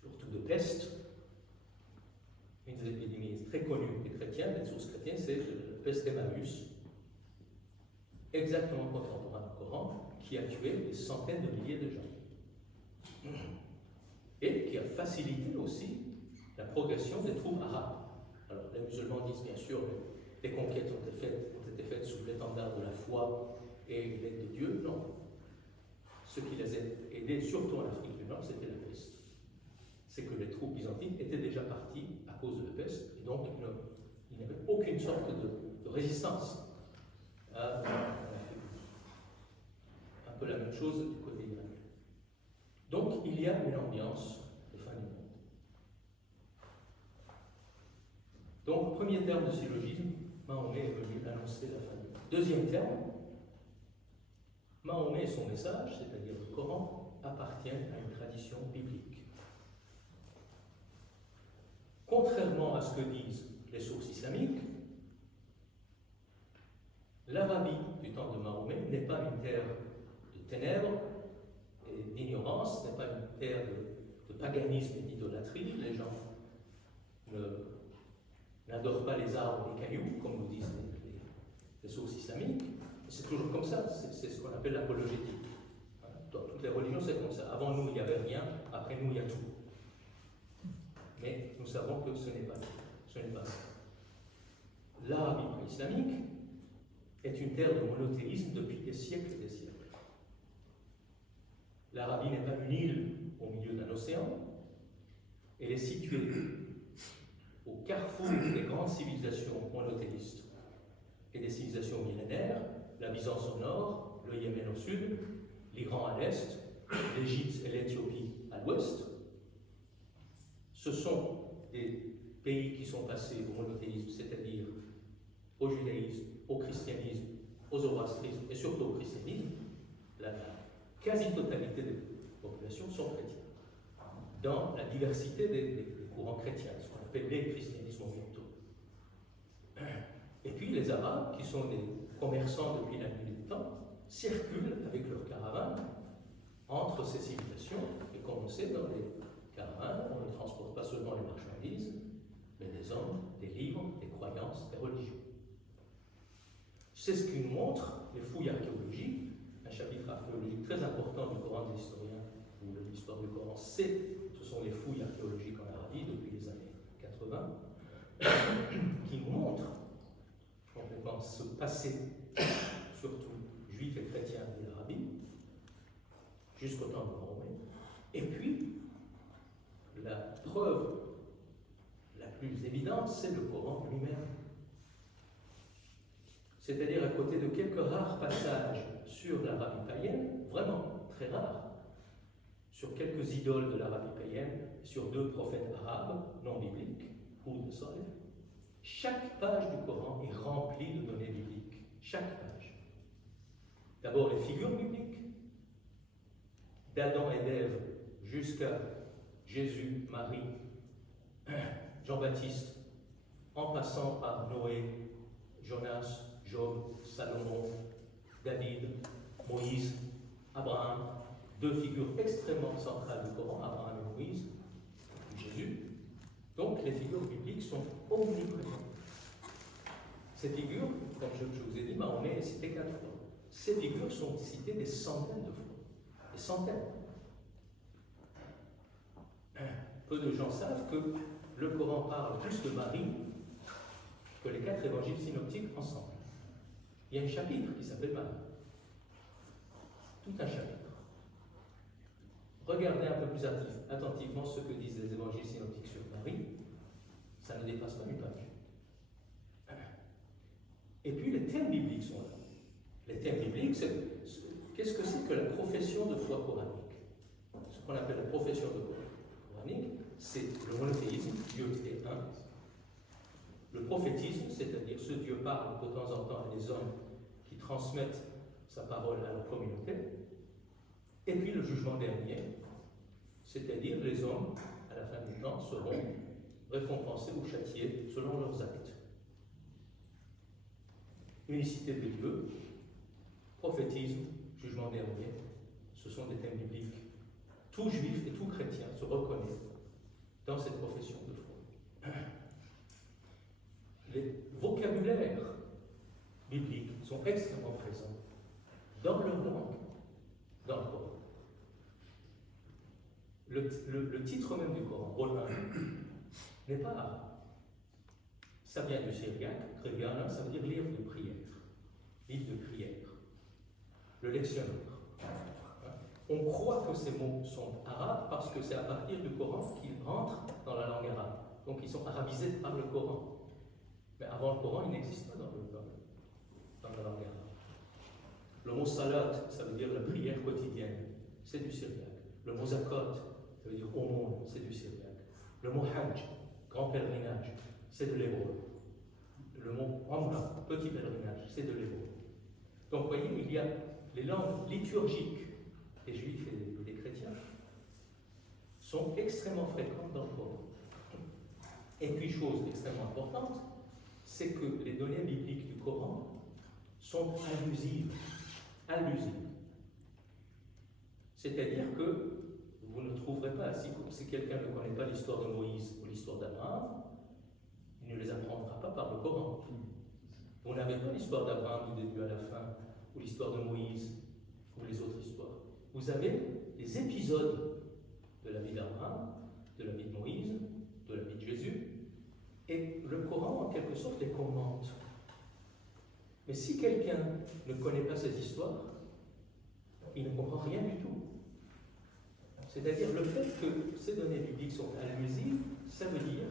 surtout de peste. Une des épidémies très connues des chrétiens, des sources chrétiennes, c'est la peste d'Emmaüs, exactement contemporain du Coran, qui a tué des centaines de milliers de gens. Et qui a facilité aussi la progression des troupes arabes. Alors, les musulmans disent bien sûr que les conquêtes ont été faites sous l'étendard de la foi et l'aide de Dieu. Non. Ce qui les a aidés, surtout en Afrique du Nord, c'était la peste. C'est que les troupes byzantines étaient déjà parties à cause de la peste, et donc il n'y avait aucune sorte de résistance à l'Afrique du Nord. Un peu la même chose du côté iranien. Donc il y a une ambiance de fin du monde. Donc, premier terme de syllogisme, Mahomet est venu annoncer la fin du monde. Deuxième terme, Mahomet et son message, c'est-à-dire le Coran, appartiennent à une tradition biblique. Contrairement à ce que disent les sources islamiques, l'Arabie du temps de Mahomet n'est pas une terre de ténèbres et d'ignorance, n'est pas une terre de paganisme et d'idolâtrie. Les gens n'adorent pas les arbres et les cailloux, comme nous disent les sources islamiques. C'est toujours comme ça, c'est ce qu'on appelle l'apologétique. Dans toutes les religions, c'est comme ça. Avant nous, il n'y avait rien, après nous, il y a tout. Mais nous savons que ce n'est pas ça. L'Arabie islamique est une terre de monothéisme depuis des siècles et des siècles. L'Arabie n'est pas une île au milieu d'un océan, elle est située au carrefour des grandes civilisations monothéistes et des civilisations millénaires, la Byzance au nord, le Yémen au sud, l'Iran à l'est, l'Égypte et l'Éthiopie à l'ouest. Ce sont des pays qui sont passés au monothéisme, c'est-à-dire au judaïsme, au christianisme, au zoroastrisme et surtout au christianisme. La quasi-totalité des populations sont chrétiennes, dans la diversité des courants chrétiens, ce qu'on appelle les christianismes orientaux. Et puis les Arabes, qui sont des commerçants depuis la nuit des temps, circulent avec leurs caravanes entre ces civilisations, et comme on sait, dans les caravanes, on ne transporte pas seulement les marchandises, mais des hommes, des livres, des croyances, des religions. C'est ce qui nous montre les fouilles archéologiques, un chapitre archéologique très important du Coran des historiens, ou de l'histoire du Coran, ce sont les fouilles archéologiques en Arabie depuis les années 80, qui nous montrent complètement ce passé, surtout juif et chrétien de l'Arabie, jusqu'au temps de Mahomet. Et puis, la preuve la plus évidente, c'est le Coran lui-même. C'est-à-dire à côté de quelques rares passages sur l'Arabie païenne, vraiment très rares, sur quelques idoles de l'Arabie païenne, sur 2 prophètes arabes non bibliques, Houd et Saleh, chaque page du Coran est remplie de données bibliques. Chaque page. D'abord les figures bibliques, d'Adam et d'Ève jusqu'à Jésus, Marie, Jean-Baptiste, en passant par Noé, Jonas, Job, Salomon, David, Moïse, Abraham, deux figures extrêmement centrales du Coran, Abraham et Moïse, et Jésus. Donc les figures bibliques sont omniprésentes. Ces figures, comme je vous ai dit, Mahomet est cité 4 fois. Ces figures sont citées des centaines de fois. Des centaines. Peu de gens savent que le Coran parle plus de Marie que les 4 évangiles synoptiques ensemble. Il y a un chapitre qui s'appelle Marie. Tout un chapitre. Regardez un peu plus attentivement ce que disent les évangiles synoptiques sur Marie. Ça ne dépasse pas une page. Et puis les thèmes bibliques sont là. Les thèmes bibliques, qu'est-ce que c'est que la profession de foi coranique? Ce qu'on appelle la profession de foi coranique, c'est le monothéisme, Dieu est un. Le prophétisme, c'est-à-dire ce Dieu parle de temps en temps à des hommes qui transmettent sa parole à leur communauté. Et puis le jugement dernier, c'est-à-dire les hommes, à la fin du temps, seront récompensés ou châtiés selon leurs actes. Unicité de Dieu, prophétisme, jugement dernier, ce sont des thèmes bibliques. Tout juif et tout chrétien se reconnaît dans cette profession de foi. Les vocabulaires bibliques sont extrêmement présents dans leur langue, dans le Coran. Le titre même du Coran, Romain, n'est pas arabe. Ça vient du syriaque, Kriyana, ça veut dire livre de prière, livre de prière. Le lectionnaire. On croit que ces mots sont arabes parce que c'est à partir du Coran qu'ils rentrent dans la langue arabe. Donc ils sont arabisés par le Coran. Mais avant le Coran, il n'existe pas dans la langue arabe. Le mot salat, ça veut dire la prière quotidienne, c'est du syriaque. Le mot zakot, ça veut dire aumône, c'est du syriaque. Le mot hajj, grand pèlerinage, c'est de l'hébreu. Le mot umrah, petit pèlerinage, c'est de l'hébreu. Donc vous voyez, il y a les langues liturgiques des juifs et des chrétiens sont extrêmement fréquentes dans le Coran. Et puis, chose extrêmement importante, c'est que les données bibliques du Coran sont allusives. Allusives. C'est-à-dire que vous ne trouverez pas, si quelqu'un ne connaît pas l'histoire de Moïse ou l'histoire d'Abraham, il ne les apprendra pas par le Coran. Vous n'avez pas l'histoire d'Abraham du début à la fin, ou l'histoire de Moïse, ou les autres histoires. Vous avez des épisodes de la vie d'Abraham, de la vie de Moïse, de la vie de Jésus, et le Coran, en quelque sorte, les commente. Mais si quelqu'un ne connaît pas ces histoires, il ne comprend rien du tout. C'est-à-dire le fait que ces données bibliques sont allusives, ça veut dire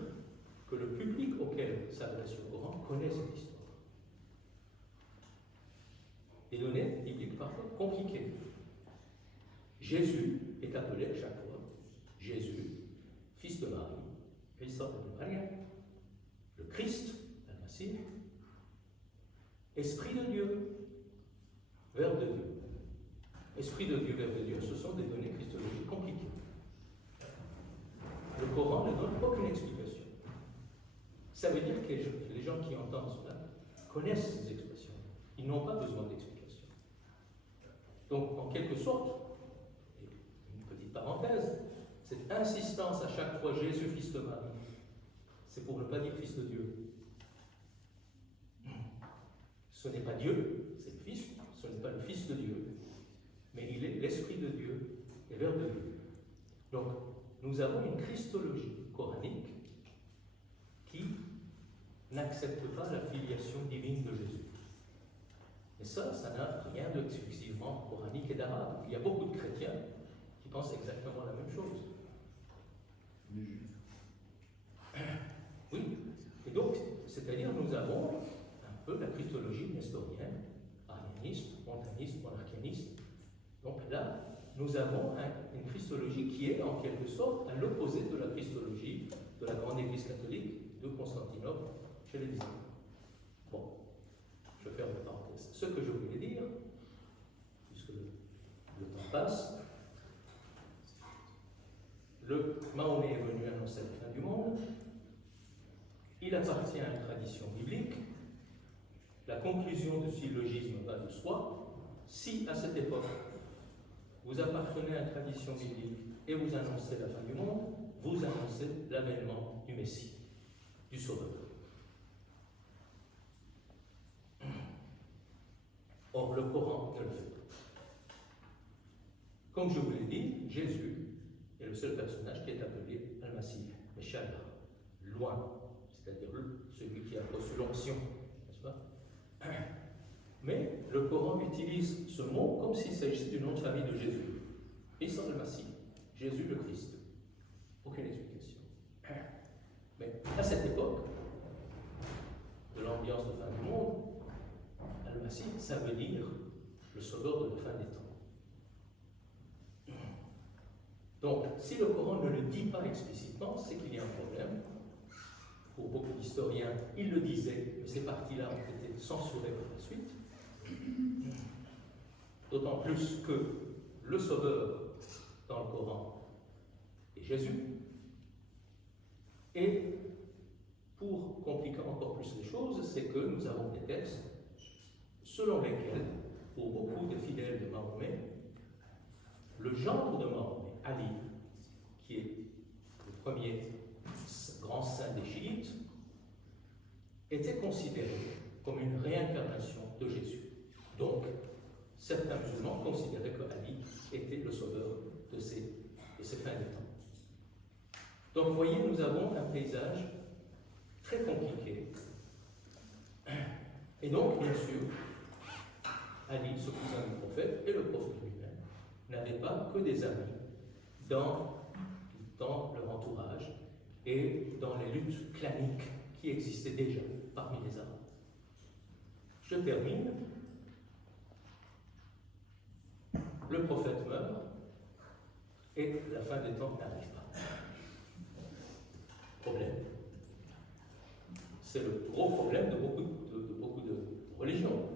que le public auquel s'adresse le Coran connaît cette histoire. Des données bibliques parfois compliquées. Jésus est appelé à chaque fois Jésus, fils de Marie, Isa de Maria, le Christ, Al-Masih, Esprit de Dieu, Verbe de Dieu. Esprit de Dieu, Verbe de Dieu, ce sont des données christologiques compliquées. Le Coran ne donne aucune explication. Ça veut dire que les gens qui entendent cela connaissent ces expressions. Ils n'ont pas besoin d'explication. Donc, en quelque sorte, une petite parenthèse, cette insistance à chaque fois Jésus, fils de Marie, c'est pour ne pas dire fils de Dieu. Ce n'est pas Dieu, c'est le Fils, ce n'est pas le Fils de Dieu, mais il est l'Esprit de Dieu et Verbe de Dieu. Donc, nous avons une christologie coranique qui n'accepte pas la filiation divine de Jésus. Et ça n'a rien d'exclusivement coranique et d'arabe. Il y a beaucoup de chrétiens qui pensent exactement la même chose. Les Juifs. Oui. Et donc, c'est-à-dire nous avons un peu la christologie nestorienne, arianiste, montaniste, monarchianiste. Donc là, nous avons une christologie qui est en quelque sorte à l'opposé de la christologie de la grande église catholique de Constantinople chez les Byzantins. Bon, je ferme la parenthèse. Ce que je voulais dire, puisque le temps passe, le Mahomet est venu annoncer la fin du monde, il appartient à une tradition biblique, La conclusion de syllogisme va de soi. Si à cette époque, vous appartenez à la tradition biblique et vous annoncez la fin du monde, vous annoncez l'avènement du Messie, du Sauveur. Or, le Coran ne le fait pas. Comme je vous l'ai dit, Jésus est le seul personnage qui est appelé Al-Masih, Meshallah, loin, c'est-à-dire celui qui a reçu l'onction, n'est-ce pas? Mais le Coran utilise ce mot comme s'il s'agissait du nom de famille de Jésus. Isa al-Masih, Jésus le Christ. Aucune explication. Mais à cette époque, de l'ambiance de fin du monde, Al-Masih, ça veut dire le sauveur de la fin des temps. Donc, si le Coran ne le dit pas explicitement, c'est qu'il y a un problème. Pour beaucoup d'historiens, ils le disaient, mais ces parties-là ont été censurées par la suite. D'autant plus que le sauveur dans le Coran est Jésus. Et pour compliquer encore plus les choses, c'est que nous avons des textes selon lesquels, pour beaucoup de fidèles de Mahomet, le gendre de Mahomet, Ali, qui est le premier grand saint des chiites, était considéré comme une réincarnation de Jésus. Donc, certains musulmans considéraient que Ali était le sauveur de ces fins des temps. Donc, vous voyez, nous avons un paysage très compliqué. Et donc, bien sûr, Ali, ce cousin du prophète, et le prophète lui-même, n'avaient pas que des amis dans leur entourage et dans les luttes claniques qui existaient déjà parmi les Arabes. Je termine. Le prophète meurt et la fin des temps n'arrive pas. Problème. C'est le gros problème de beaucoup de religions.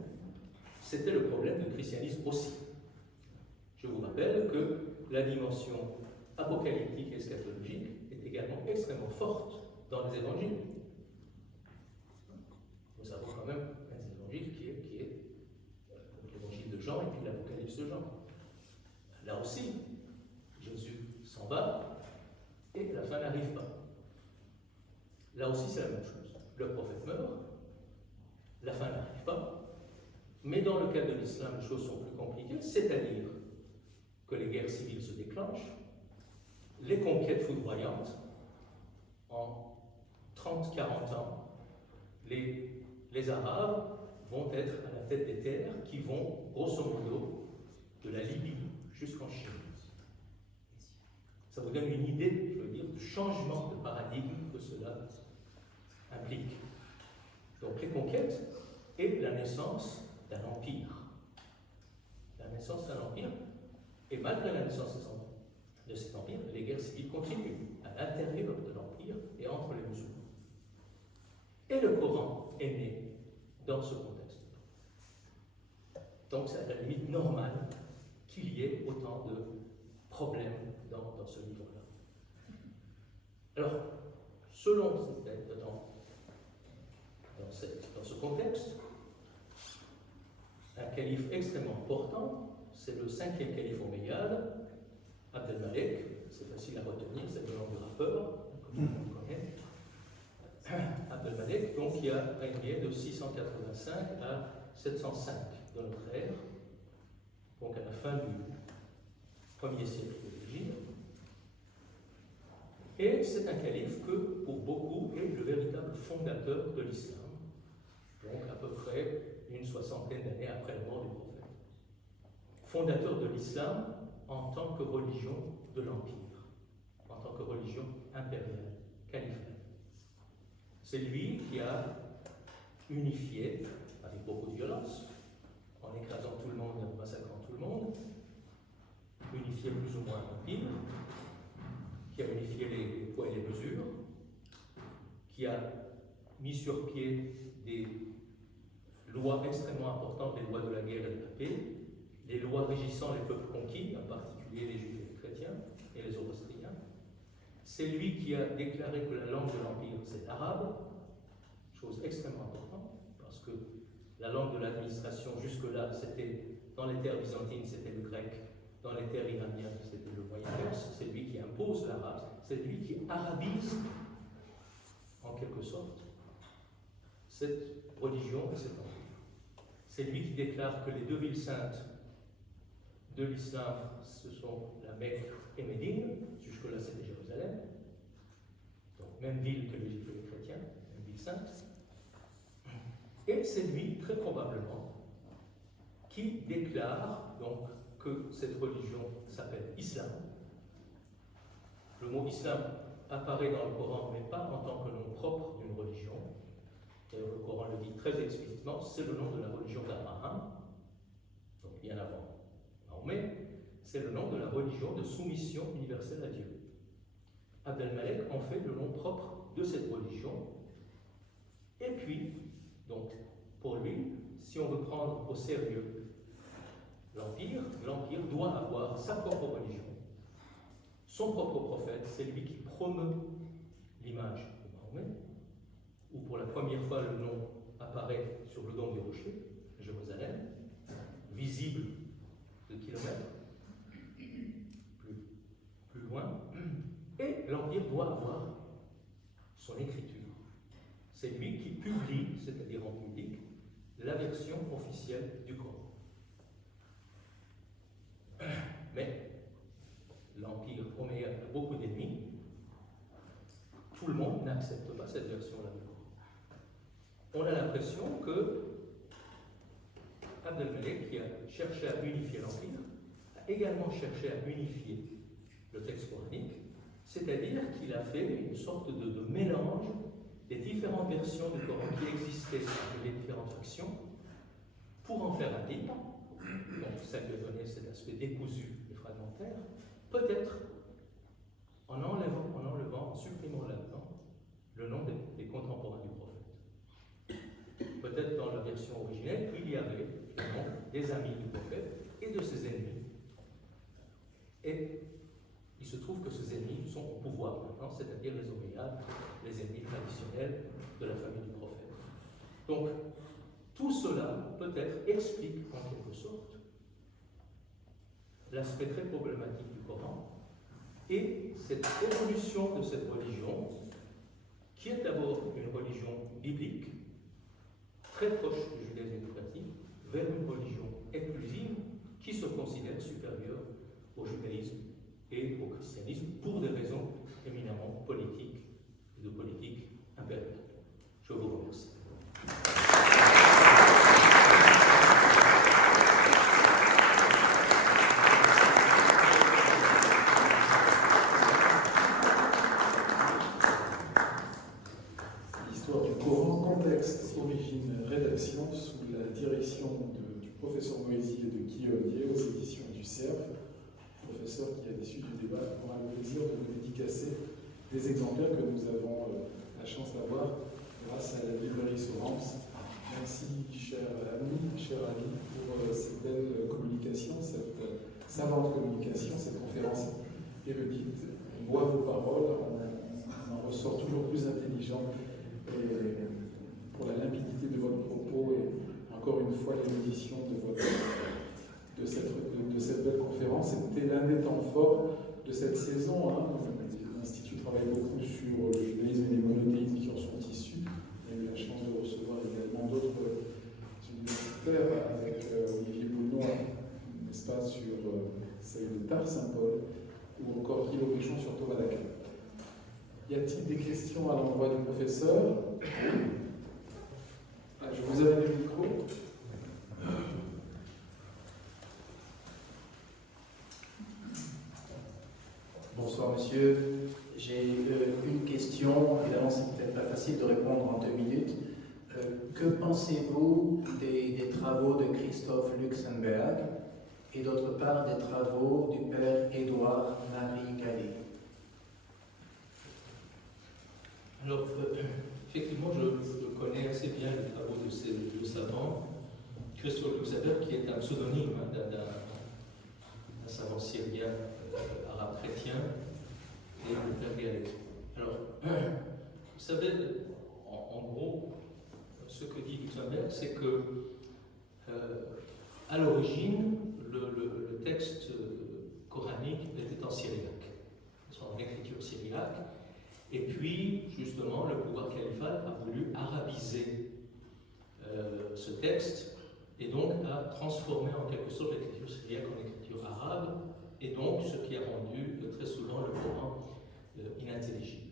C'était le problème du christianisme aussi. Je vous rappelle que la dimension apocalyptique et eschatologique est également extrêmement forte dans les évangiles. Nous avons quand même un évangile qui est l'évangile de Jean et puis l'Apocalypse de Jean. Là aussi, Jésus s'en va et la fin n'arrive pas. Là aussi, c'est la même chose. Le prophète meurt, la fin n'arrive pas, mais dans le cas de l'islam, les choses sont plus compliquées, c'est-à-dire que les guerres civiles se déclenchent, les conquêtes foudroyantes, en 30-40 ans, les Arabes vont être à la tête des terres qui vont, grosso modo, de la Libye jusqu'en Chine. Ça vous donne une idée, je veux dire, du changement de paradigme que cela implique. Donc les conquêtes et la naissance d'un empire. La naissance d'un empire, et malgré la naissance de cet empire, les guerres civiles continuent à l'intérieur de l'empire et entre les musulmans. Et le Coran est né dans ce contexte. Donc c'est à la limite normal qu'il y ait autant de problèmes dans ce livre-là. Alors, selon dans ce contexte, un calife extrêmement important, c'est le 5e calife omeyyade, Abd al-Malik, c'est facile à retenir, c'est le nom du rappeur, comme on le connaît. Abd al-Malik, donc, qui a régné de 685 à 705 de notre ère, donc à la fin du 1er siècle de l'Égypte. Et c'est un calife que, pour beaucoup, est le véritable fondateur de l'islam, donc à peu près une soixantaine d'années après la mort du prophète. Fondateur de l'islam en tant que religion de l'Empire, en tant que religion impériale, califale. C'est lui qui a unifié, avec beaucoup de violence, en écrasant tout le monde et en massacrant tout le monde, unifié plus ou moins l'Empire, qui a unifié les poids et les mesures, qui a mis sur pied des lois extrêmement importantes, les lois de la guerre et de la paix, les lois régissant les peuples conquis, en particulier les juifs et les chrétiens et les zoroastriens. C'est lui qui a déclaré que la langue de l'Empire, c'est l'arabe, chose extrêmement importante, parce que La langue de l'administration, jusque-là, c'était dans les terres byzantines, c'était le grec. Dans les terres iraniennes, c'était le moyen-perse. C'est lui qui impose l'arabe. C'est lui qui arabise, en quelque sorte, cette religion et cet empire. C'est lui qui déclare que les deux villes saintes de l'islam, ce sont la Mecque et Médine. Jusque-là, c'était Jérusalem. Donc, même ville que les chrétiens, même ville sainte. Et c'est lui, très probablement, qui déclare donc que cette religion s'appelle Islam. Le mot Islam apparaît dans le Coran, mais pas en tant que nom propre d'une religion. D'ailleurs, le Coran le dit très explicitement, c'est le nom de la religion d'Abraham, donc bien avant Mahomet, c'est le nom de la religion de soumission universelle à Dieu. Abd al-Malek en fait le nom propre de cette religion. Et puis, donc, pour lui, si on veut prendre au sérieux l'Empire doit avoir sa propre religion, son propre prophète, c'est lui qui promeut l'image de Mahomet, où pour la première fois le nom apparaît sur le dôme du rocher, Jérusalem, visible de kilomètres, plus loin, et l'Empire doit avoir son écriture. C'est lui qui publie, c'est-à-dire en public, la version officielle du Coran. Mais l'Empire omeyyade a beaucoup d'ennemis. Tout le monde n'accepte pas cette version-là du Coran. On a l'impression que Abd al-Malek, qui a cherché à unifier l'Empire, a également cherché à unifier le texte coranique, c'est-à-dire qu'il a fait une sorte de mélange des différentes versions du Coran qui existaient entre les différentes factions pour en faire un livre. Donc ça lui a donné cet aspect décousu et fragmentaire, peut-être en enlevant, en supprimant là-dedans le nom des contemporains du prophète. Peut-être dans la version originelle, il y avait le nom des amis du prophète et de ses ennemis. Et il se trouve que ces ennemis sont au pouvoir maintenant, c'est-à-dire les Omeyyades, les ennemis traditionnels de la famille du prophète. Donc, tout cela, peut-être, explique en quelque sorte l'aspect très problématique du Coran et cette évolution de cette religion, qui est d'abord une religion biblique, très proche du judaïsme démocratique, vers une religion inclusive qui se considère supérieure au judaïsme et au christianisme pour des raisons éminemment politiques et de politique impériale. Je vous remercie. L'histoire du Coran, contexte, origine, rédaction, sous la direction du professeur Moïsi et de Guillaume Dier aux éditions du CERF, professeur qui, à l'issue du débat, aura le plaisir de nous dédicacer des exemplaires que nous avons la chance d'avoir grâce à la librairie Sorens. Merci, cher ami, pour cette belle communication, cette savante communication, cette conférence érudite. On voit vos paroles, on en ressort toujours plus intelligent. Et pour la limpidité de votre propos et encore une fois l'érudition de cette belle conférence, c'était l'un des temps forts de cette saison. L'Institut travaille beaucoup sur le judaïsme et les monothéismes qui en sont issus. On a eu la chance de recevoir également d'autres universitaires avec Olivier Boulnois, n'est-ce pas, sur celle de Tars Saint-Paul, ou encore Guy Lopéchon sur Tovalac. Y a-t-il des questions à l'endroit du professeur? Je vous avais le micro. Bonsoir monsieur. J'ai une question. Évidemment, c'est peut-être pas facile de répondre en 2 minutes. Que pensez-vous des travaux de Christophe Luxemburg et d'autre part des travaux du père Édouard-Marie Gallet? Alors, effectivement, je connais assez bien les travaux de ces deux savants. Christophe Luxemburg, qui est un pseudonyme d'un savant syrien arabe chrétien, et le père Gallet. Alors, vous savez, en gros, ce que dit Luxemburg, c'est que syriaque. Et puis, justement, le pouvoir califal a voulu arabiser ce texte et donc a transformé en quelque sorte l'écriture syriaque en écriture arabe, et donc ce qui a rendu très souvent le Coran inintelligible.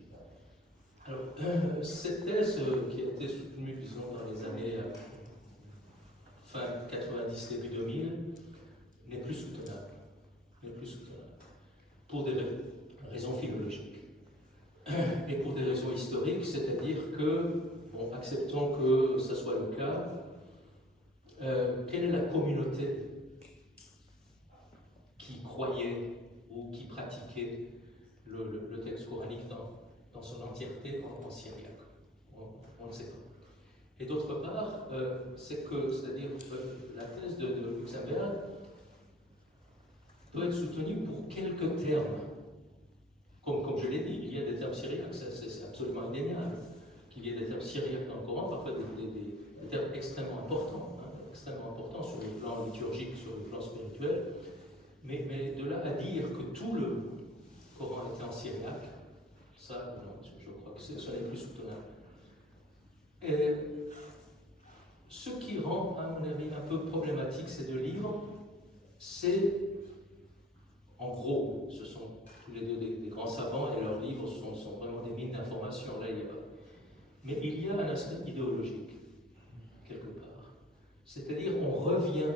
Alors, cette thèse qui a été soutenue, disons, dans les années fin 90, début 2000, n'est plus soutenable. Pour des raisons philologiques. Et pour des raisons historiques, c'est-à-dire que, bon, acceptons que ce soit le cas, quelle est la communauté qui croyait ou qui pratiquait le texte coranique dans son entièreté en syriaque? On ne sait pas. Et d'autre part, c'est-à-dire la thèse de Luxembourg doit être soutenue pour quelques termes. Comme je l'ai dit, il y a des termes syriaques, c'est absolument indéniable. Qu'il y ait des termes syriaques dans le Coran, parfois des termes extrêmement importants sur le plan liturgique, sur le plan spirituel. Mais de là à dire que tout le Coran était en syriaque, ça, non, je crois que ce n'est plus soutenable. Et ce qui rend, à mon avis, un peu problématique ces deux livres, c'est, en gros, ce sont tous les deux des grands savants et leurs livres sont vraiment des mines d'informations, là il n'y a pas. Mais il y a un aspect idéologique, quelque part. C'est-à-dire on revient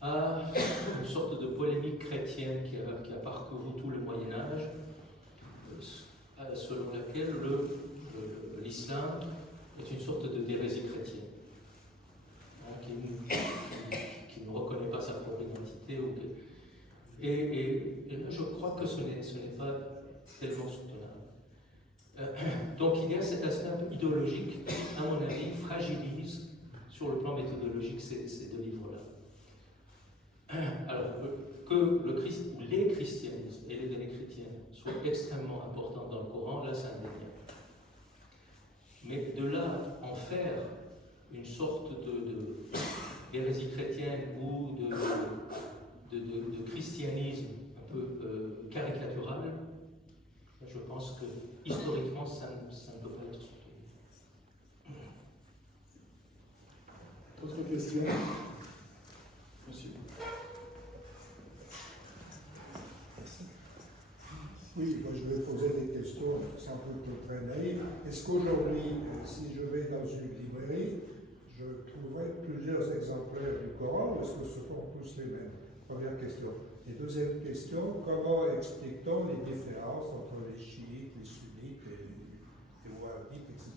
à une sorte de polémique chrétienne qui a parcouru tout le Moyen-Âge, selon laquelle l'islam est une sorte de d'hérésie chrétienne, qui ne reconnaît pas sa propre identité. Et là, je crois que ce n'est pas tellement soutenable. Donc il y a cet aspect un peu idéologique, à mon avis, fragilise sur le plan méthodologique ces deux livres-là. Alors, que les christianismes et les données chrétiennes soient extrêmement importantes dans le Coran, là, c'est indéniable. Mais de là en faire une sorte d'hérésie chrétienne ou de christianisme un peu caricatural, je pense que historiquement ça ne peut pas être soutenu. Autre question? Monsieur. Oui, moi je vais poser des questions sans doute très naïves. Est-ce qu'aujourd'hui, si je vais dans une librairie, je trouverai plusieurs exemplaires du Coran ou est-ce que ce sont tous les mêmes? Première question. Et deuxième question, comment explique-t-on les différences entre les chiites, les sunnites, les wahhabites, etc.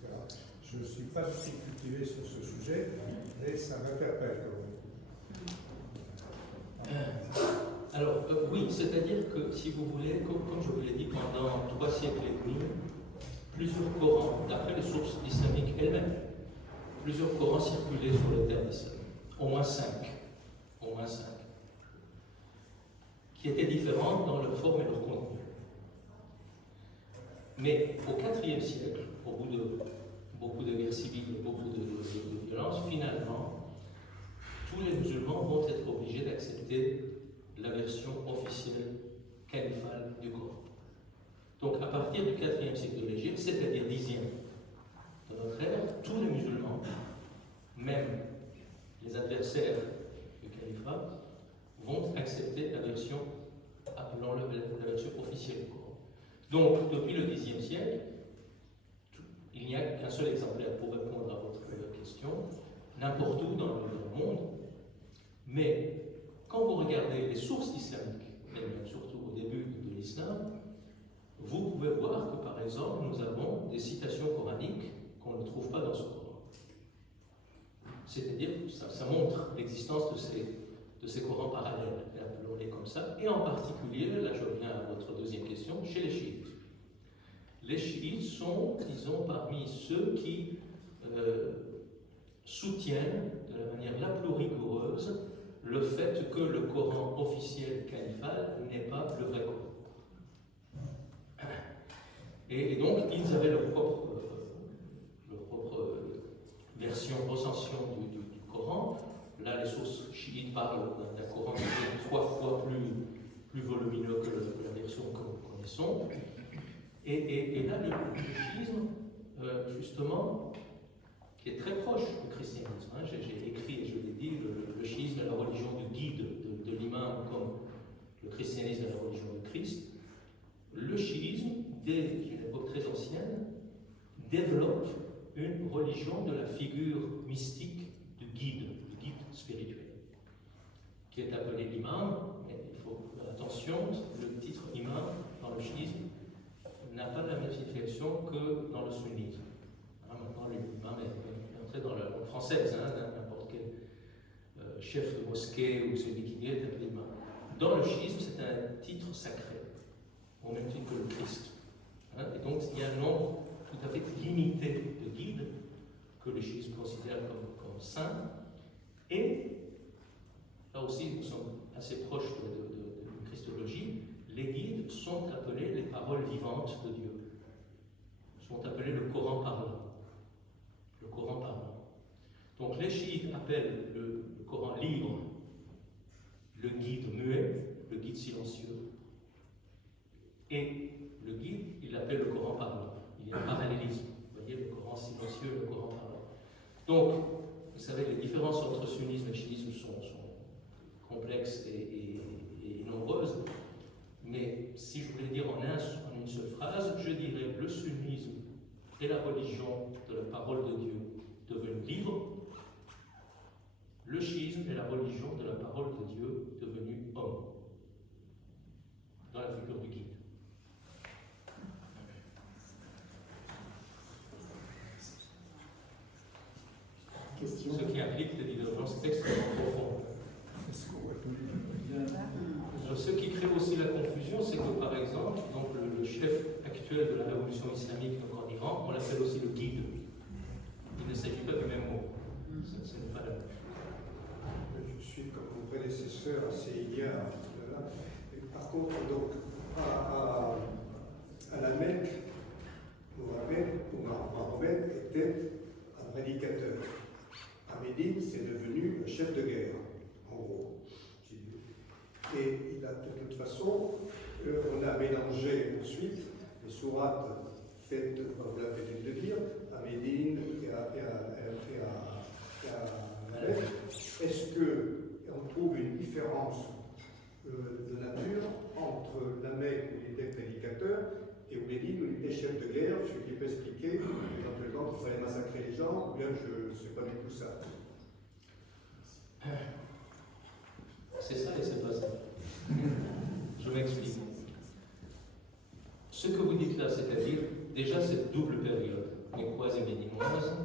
Je ne suis pas aussi cultivé sur ce sujet, mais ça m'interpelle quand même. Alors, oui, c'est-à-dire que, si vous voulez, comme je vous l'ai dit, pendant 3 siècles et demi, plusieurs Corans, d'après les sources islamiques elles-mêmes, plusieurs Corans circulaient sur le terre d'islam. Au moins 5, qui étaient différentes dans leur forme et leur contenu. Mais au IVe siècle, au bout de beaucoup de guerres civiles et beaucoup de violences, finalement, tous les musulmans vont être obligés d'accepter la version officielle califale du Coran. Donc à partir du IVe siècle de l'Égypte, c'est-à-dire 10e de notre ère, tous les musulmans, même les adversaires du califat, vont accepter la version, appelons-le la version officielle du Coran. Donc depuis le Xe siècle, il n'y a qu'un seul exemplaire pour répondre à votre question, n'importe où dans le monde, mais quand vous regardez les sources islamiques, elles-mêmes, surtout au début de l'islam, vous pouvez voir que, par exemple, nous avons des citations coraniques qu'on ne trouve pas dans ce Coran. C'est-à-dire, ça montre l'existence de ces Corans parallèles, appelons-les comme ça, et en particulier, là je reviens à votre deuxième question, chez les chiites. Les chiites sont, disons, parmi ceux qui soutiennent de la manière la plus rigoureuse le fait que le Coran officiel califal n'est pas le vrai Coran. Et donc, ils avaient leur propre version, recension du Coran. Là, les sources chiites parlent d'un Coran qui est 3 fois plus volumineux que la version que nous connaissons. le christianisme est la religion de Christ, le chiisme, dès une époque très ancienne, développe une religion de la figure mystique du guide spirituel, qui est appelé imam, mais il faut faire attention, le titre imam dans le chiisme n'a pas la même signification que dans le sunnisme. Maintenant, l'imam est entré dans la langue française, n'importe quel chef de mosquée ou celui qui est appelé imam. Dans le chiisme, c'est un titre sacré, au même titre que le Christ. Et donc, il y a un nombre tout à fait limité de guides que le chiisme considère comme saints. Et là aussi, nous sommes assez proches de Christologie. Les guides sont appelés les paroles vivantes de Dieu, sont appelés le Coran parlant. Le Coran parlant. Donc les chiites appellent le Coran libre le guide muet, le guide silencieux. Et le guide, il l'appelle le Coran parlant. Il y a un parallélisme. Vous voyez, le Coran silencieux, le Coran parlant. Donc, vous savez, les différences entre sunnisme et chiisme sont complexes et nombreuses. Mais si je voulais dire en une seule phrase, je dirais le sunnisme est la religion de la parole de Dieu devenue libre. Le chiisme est la religion de la parole de Dieu devenue homme, dans la figure du guide. Question. Ce qui implique des divergences extrêmement profondes. Ce qui crée aussi la confusion, c'est que par exemple, donc le chef actuel de la révolution islamique donc en Iran, on l'appelle aussi le guide. Il ne s'agit pas du même mot. Ce n'est pas la même chose. Je suis comme mon prédécesseur assez ignare. Par contre, donc, à la Mecque, Mohammed était un prédicateur. À Médine, c'est devenu un chef de guerre, en gros. Et il a, de toute façon, on a mélangé ensuite les sourates faites, comme vous l'avez dit de dire, à Médine et à la Mecque. Est-ce qu'on trouve une différence de nature entre la Mecque où il était prédicateur et où Médine où il était chef de guerre, ce qui peut expliquer éventuellement qu'il fallait massacrer les gens, ou bien je ne sais pas du tout ça. C'est ça et c'est pas ça. Je m'explique. Ce que vous dites là, c'est-à-dire déjà cette double période, mécoise et médinoise,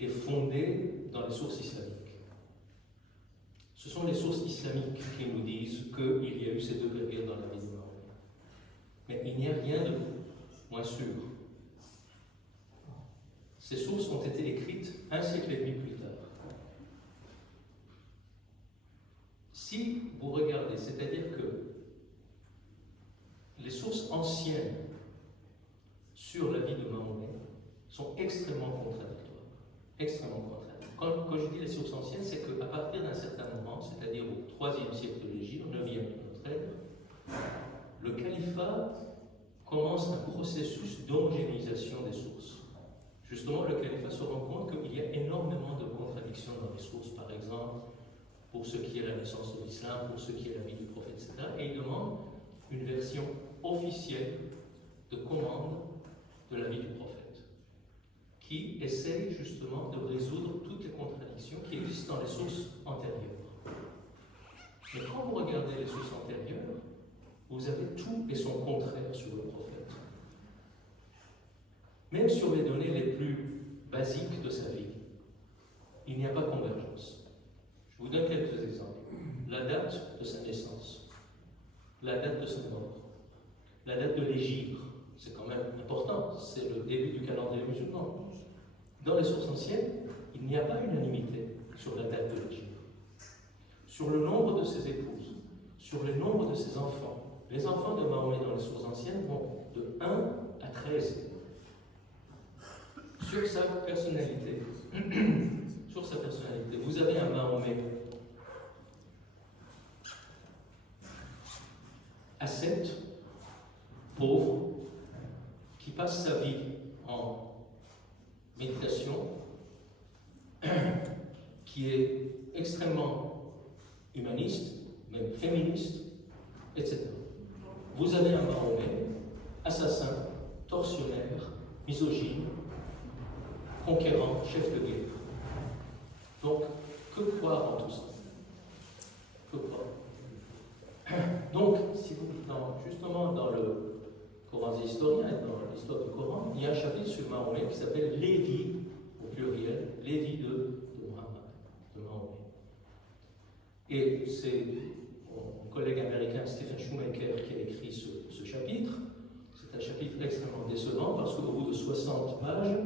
est fondée dans les sources islamiques. Ce sont les sources islamiques qui nous disent qu'il y a eu ces deux périodes dans la vie de Mahomet. Mais il n'y a rien de moins sûr. Ces sources ont été écrites un siècle et demi plus tard. Si vous regardez, c'est-à-dire que les sources anciennes sur la vie de Mahomet sont extrêmement contradictoires. Extrêmement contradictoires. Quand je dis les sources anciennes, c'est qu'à partir d'un certain moment, c'est-à-dire au IIIe siècle de l'Hégire, 9e de notre ère, le califat commence un processus d'homogénéisation des sources. Justement, le califat se rend compte qu'il y a énormément de contradictions dans les sources, par exemple, pour ce qui est la naissance de l'islam, pour ce qui est la vie du prophète, etc. Et il demande une version officielle de commande de la vie du prophète, qui essaye justement de résoudre toutes les contradictions qui existent dans les sources antérieures. Mais quand vous regardez les sources antérieures, vous avez tout et son contraire sur le prophète. Même sur les données les plus basiques de sa vie, il n'y a pas convergence. Je vous donne quelques exemples. La date de sa naissance, la date de sa mort, la date de l'Hégire, c'est quand même important, c'est le début du calendrier musulman. Dans les sources anciennes, il n'y a pas unanimité sur la date de l'Hégire. Sur le nombre de ses épouses, sur le nombre de ses enfants. Les enfants de Mahomet dans les sources anciennes vont de 1 à 13. Sur sa personnalité, vous avez un Mahomet ascète, pauvre, qui passe sa vie en méditation, qui est extrêmement humaniste, même féministe, etc. Vous avez un Mahomet assassin, tortionnaire, misogyne, conquérant, chef de guerre. Donc, que croire en tout ça? Que croire? Donc, si vous, justement dans le Coran des historiens, dans l'histoire du Coran, il y a un chapitre sur Mahomet qui s'appelle Lévi, au pluriel, Lévi de Muhammad, de Mahomet. Et c'est mon collègue américain Stephen Shoemaker qui a écrit ce chapitre. C'est un chapitre extrêmement décevant parce qu'au bout de 60 pages,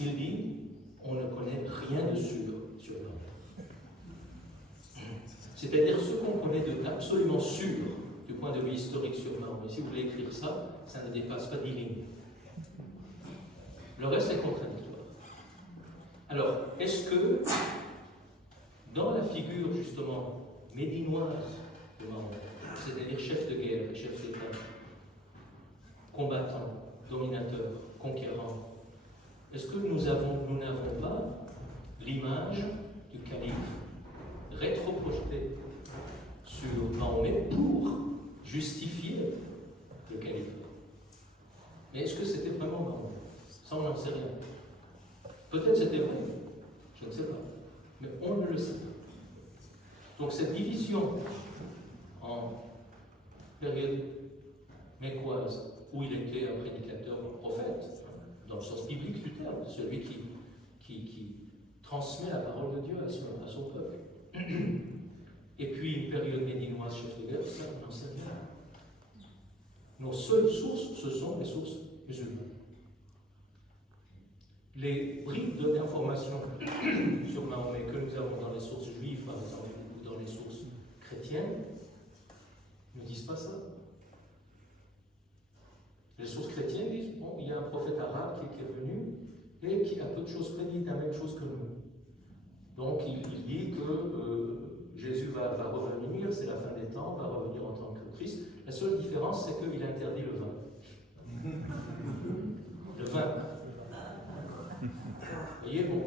il dit on ne connaît rien de sûr sur Mahomet. C'est-à-dire ce qu'on connaît d'absolument sûr du point de vue historique sur Mahomet. Si vous voulez écrire ça, ça ne dépasse pas 10 lignes. Le reste est contradictoire. Alors, est-ce que dans la figure justement médinoise de Mahomet, c'est-à-dire chef de guerre, chef d'État, combattant, dominateur, conquérant, est-ce que nous n'avons pas l'image du calife rétroprojetée sur Mahomet pour justifier le califat? Mais est-ce que c'était vraiment Mahomet? Ça, on n'en sait rien. Peut-être c'était vrai, je ne sais pas. Mais on ne le sait pas. Donc cette division en période mécoise, où il était un prédicateur, un prophète, dans le sens biblique du terme, celui qui transmet la parole de Dieu à son peuple. Et puis une période médinoise, chef de guerre, ça, on n'en sait rien. Nos seules sources, ce sont les sources musulmanes. Les bribes d'informations sur Mahomet que nous avons dans les sources juives, par exemple, ou dans les sources chrétiennes, ne disent pas ça. Les sources chrétiennes disent, bon, il y a un prophète arabe qui est venu et qui a peu de choses près dit la même chose que nous. Donc il dit que Jésus va revenir, c'est la fin des temps, va revenir en tant que Christ. La seule différence, c'est qu'il interdit le vin. Le vin. Vous voyez, bon.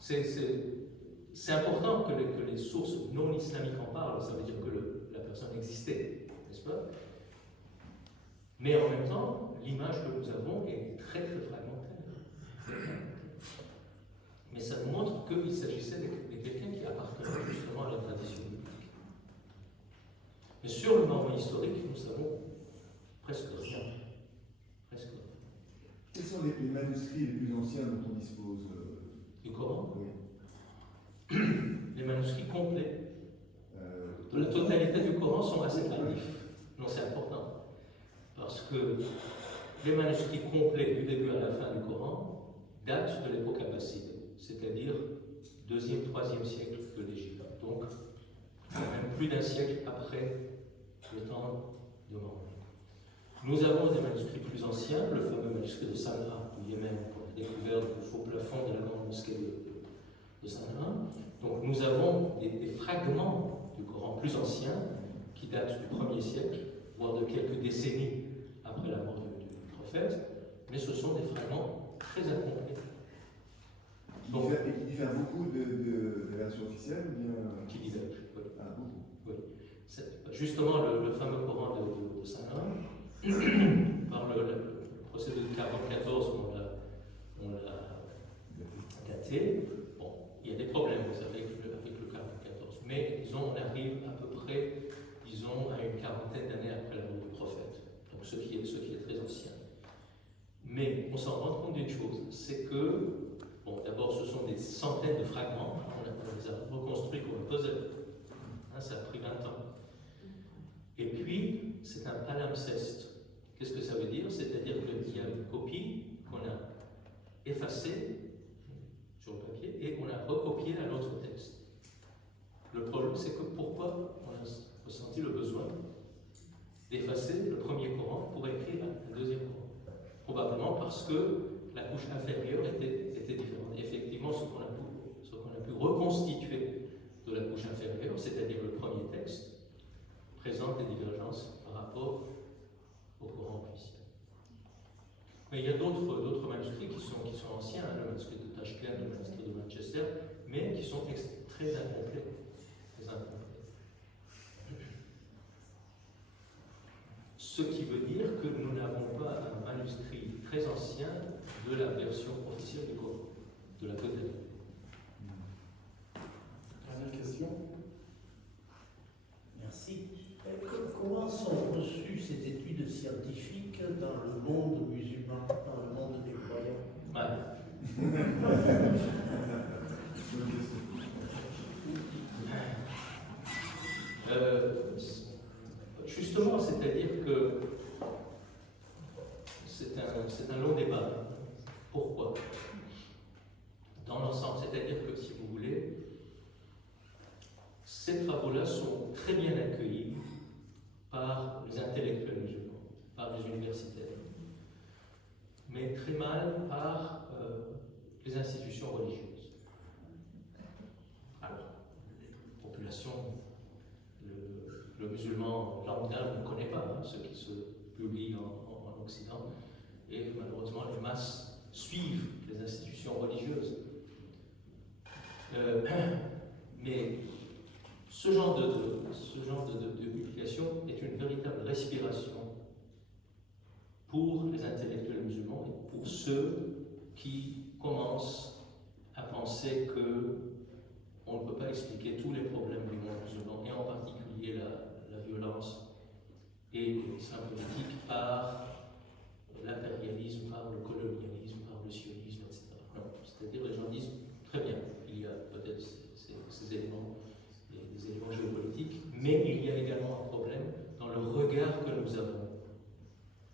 C'est important que les sources non islamiques en parlent, ça veut dire que la personne existait, n'est-ce pas? Mais en même temps, l'image que nous avons est très très fragmentaire. Mais ça nous montre qu'il s'agissait de quelqu'un qui appartenait justement à la tradition biblique. Mais sur le Mahomet historique, nous savons presque rien. Presque rien. Quels sont les manuscrits les plus anciens dont on dispose Du Coran? Oui. Les manuscrits complets de la totalité du Coran sont assez tardifs. Non, c'est important. Parce que les manuscrits complets du début à la fin du Coran datent de l'époque abbasside, c'est-à-dire 2e, 3e siècle de l'Égypte. Donc, même plus d'un siècle après le temps de Mahomet. Nous avons des manuscrits plus anciens, le fameux manuscrit de Sanaa du Yémen, qu'on a découvert au faux plafond de la grande mosquée de Sanaa. Donc, nous avons des fragments du Coran plus anciens qui datent du 1er siècle, voire de quelques décennies après la mort du prophète, mais ce sont des fragments très incomplets. Donc, et qui diffèrent beaucoup de la version officielle ou bien... Qui divergent, oui. Ah, beaucoup. Oui. Justement, le fameux Coran de Sanaa, par le procédé de 44, on l'a daté. Bon, il y a des problèmes, vous savez, avec le 44, mais disons, on arrive à peu près, disons, à une quarantaine d'années après la mort du prophète. Donc, ce qui est très ancien. Mais on s'en rend compte d'une chose, c'est que, bon, d'abord, ce sont des centaines de fragments, on les a reconstruits comme un puzzle. Ça a pris 20 ans. Et puis, c'est un palimpseste. Qu'est-ce que ça veut dire? C'est-à-dire qu'il y a une copie qu'on a effacée sur le papier et qu'on a recopiée à l'autre texte. Le problème, c'est que pourquoi on a ressenti le besoin d'effacer le premier Coran pour écrire un deuxième Coran? Probablement parce que la couche inférieure était différente. Et effectivement, ce qu'on a pu reconstituer de la couche inférieure, c'est-à-dire le premier texte, présente des divergences par rapport au Coran officiel. Mais il y a d'autres manuscrits qui sont anciens, le manuscrit de Tashkent, le manuscrit de Manchester, mais qui sont très incomplets. très incomplet. Ce qui veut dire que nous n'avons pas un manuscrit très ancien de la version officielle du Coran, de la Côte. Dernière question. Merci. Comment sont reçues ces études scientifiques dans le monde musulman, dans le monde des croyants? Justement, c'est-à-dire que c'est un long débat. Pourquoi? Dans l'ensemble, c'est-à-dire que si vous voulez, ces travaux-là sont très bien accueillis par les intellectuels musulmans, par les universitaires, mais très mal par les institutions religieuses. Alors, les populations, le musulman lambda ne connaît pas ce qui se publie en Occident, et malheureusement les masses suivent les institutions religieuses. Mais ce genre de publication est une véritable respiration pour les intellectuels musulmans et pour ceux qui commencent à penser qu'on ne peut pas expliquer tous les problèmes du monde musulman, et en particulier la violence et l'islam politique par l'impérialisme, par le colonialisme, par le sionisme, etc. Non, c'est-à-dire les gens disent très bien, il y a peut-être ces éléments, des éléments géopolitiques, mais il y a également un problème dans le regard que nous avons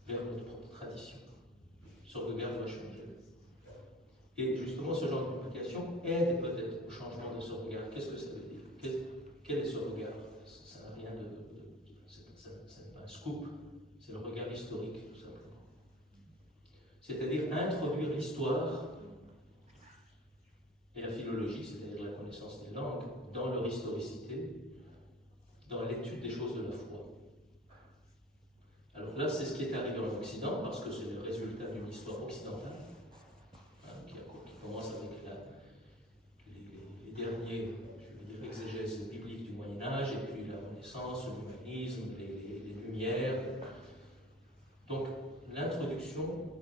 vers notre propre tradition. Ce regard doit changer. Et justement, ce genre de publication aide peut-être au changement de ce regard. Qu'est-ce que ça veut dire? Quel est ce regard? Ça n'a rien ça n'est pas un scoop, c'est le regard historique, tout simplement. C'est-à-dire introduire l'histoire et la philologie, c'est-à-dire la connaissance des langues, dans leur historicité, dans l'étude des choses de la foi. Alors là, c'est ce qui est arrivé en Occident, parce que c'est le résultat d'une histoire occidentale, qui commence avec les derniers, je veux dire, exégèses bibliques du Moyen-Âge, et puis la Renaissance, l'humanisme, les Lumières. Donc, l'introduction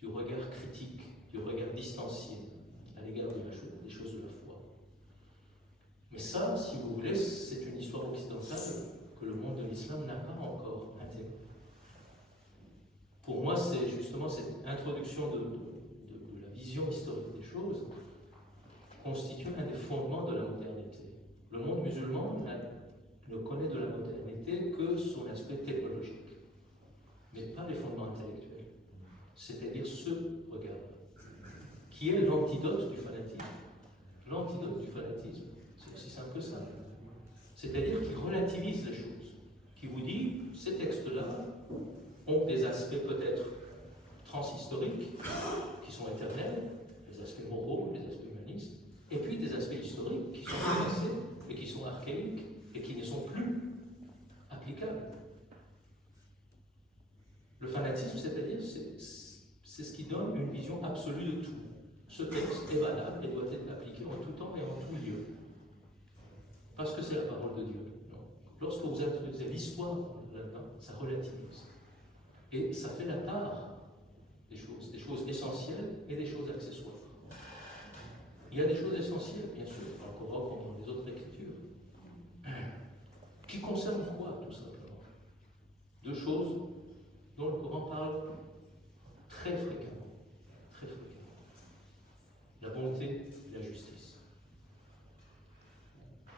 du regard critique, du regard distancié à l'égard des choses de la foi. Mais ça, si vous voulez, c'est une histoire occidentale que le monde de l'islam n'a pas encore intégrée. Pour moi, c'est justement cette introduction de la vision historique des choses constitue un des fondements de la modernité. Le monde musulman ne connaît de la modernité que son aspect technologique, mais pas les fondements intellectuels. C'est-à-dire ce regard, qui est l'antidote du fanatisme. L'antidote du fanatisme, c'est aussi simple que ça. C'est-à-dire qu'il relativise les choses, qui vous dit, ces textes-là ont des aspects peut-être transhistoriques, qui sont éternels, des aspects moraux, des aspects humanistes, et puis des aspects historiques qui sont dépassés et qui sont archaïques et qui ne sont plus applicables. Le fanatisme, c'est-à-dire, c'est ce qui donne une vision absolue de tout. Ce texte est valable et doit être appliqué en tout temps et en tout lieu. Parce que c'est la parole de Dieu. Non. Lorsque vous introduisez l'histoire là-dedans, ça relativise. Et ça fait la part des choses essentielles et des choses accessoires. Il y a des choses essentielles, bien sûr, dans le Coran comme dans les autres écritures, qui concernent quoi, tout simplement? Deux choses dont le Coran parle très fréquemment. Très fréquemment. La bonté et la justice.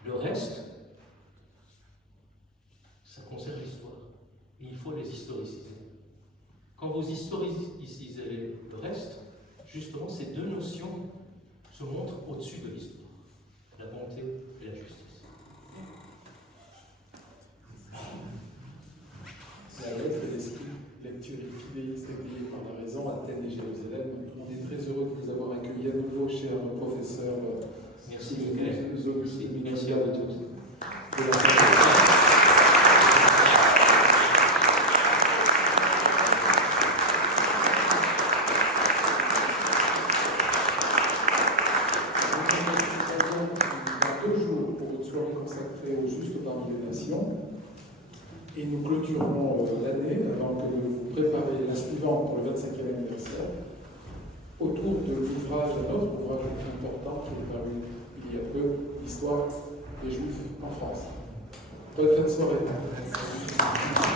Le reste, ça concerne l'histoire. Et il faut les historiciser. Quand vous historicisez le reste, justement, ces deux notions se montrent au-dessus de l'histoire. La bonté et la justice. La lettre d'esprit, lecture fidéiste accueillie par la raison, Athènes et Jérusalem. On est très heureux de vous avoir accueilli à nouveau, cher professeur. Merci, Michael. Merci à vous tous. Dans 2 jours, pour votre soirée consacrée parmi les nations. Et nous clôturerons l'année, avant que vous prépariez la suivante pour le 25e anniversaire, autour de l'ouvrage, un autre ouvrage important qui est paru il y a peu, l'histoire des Juifs en France. Bonne fin de soirée.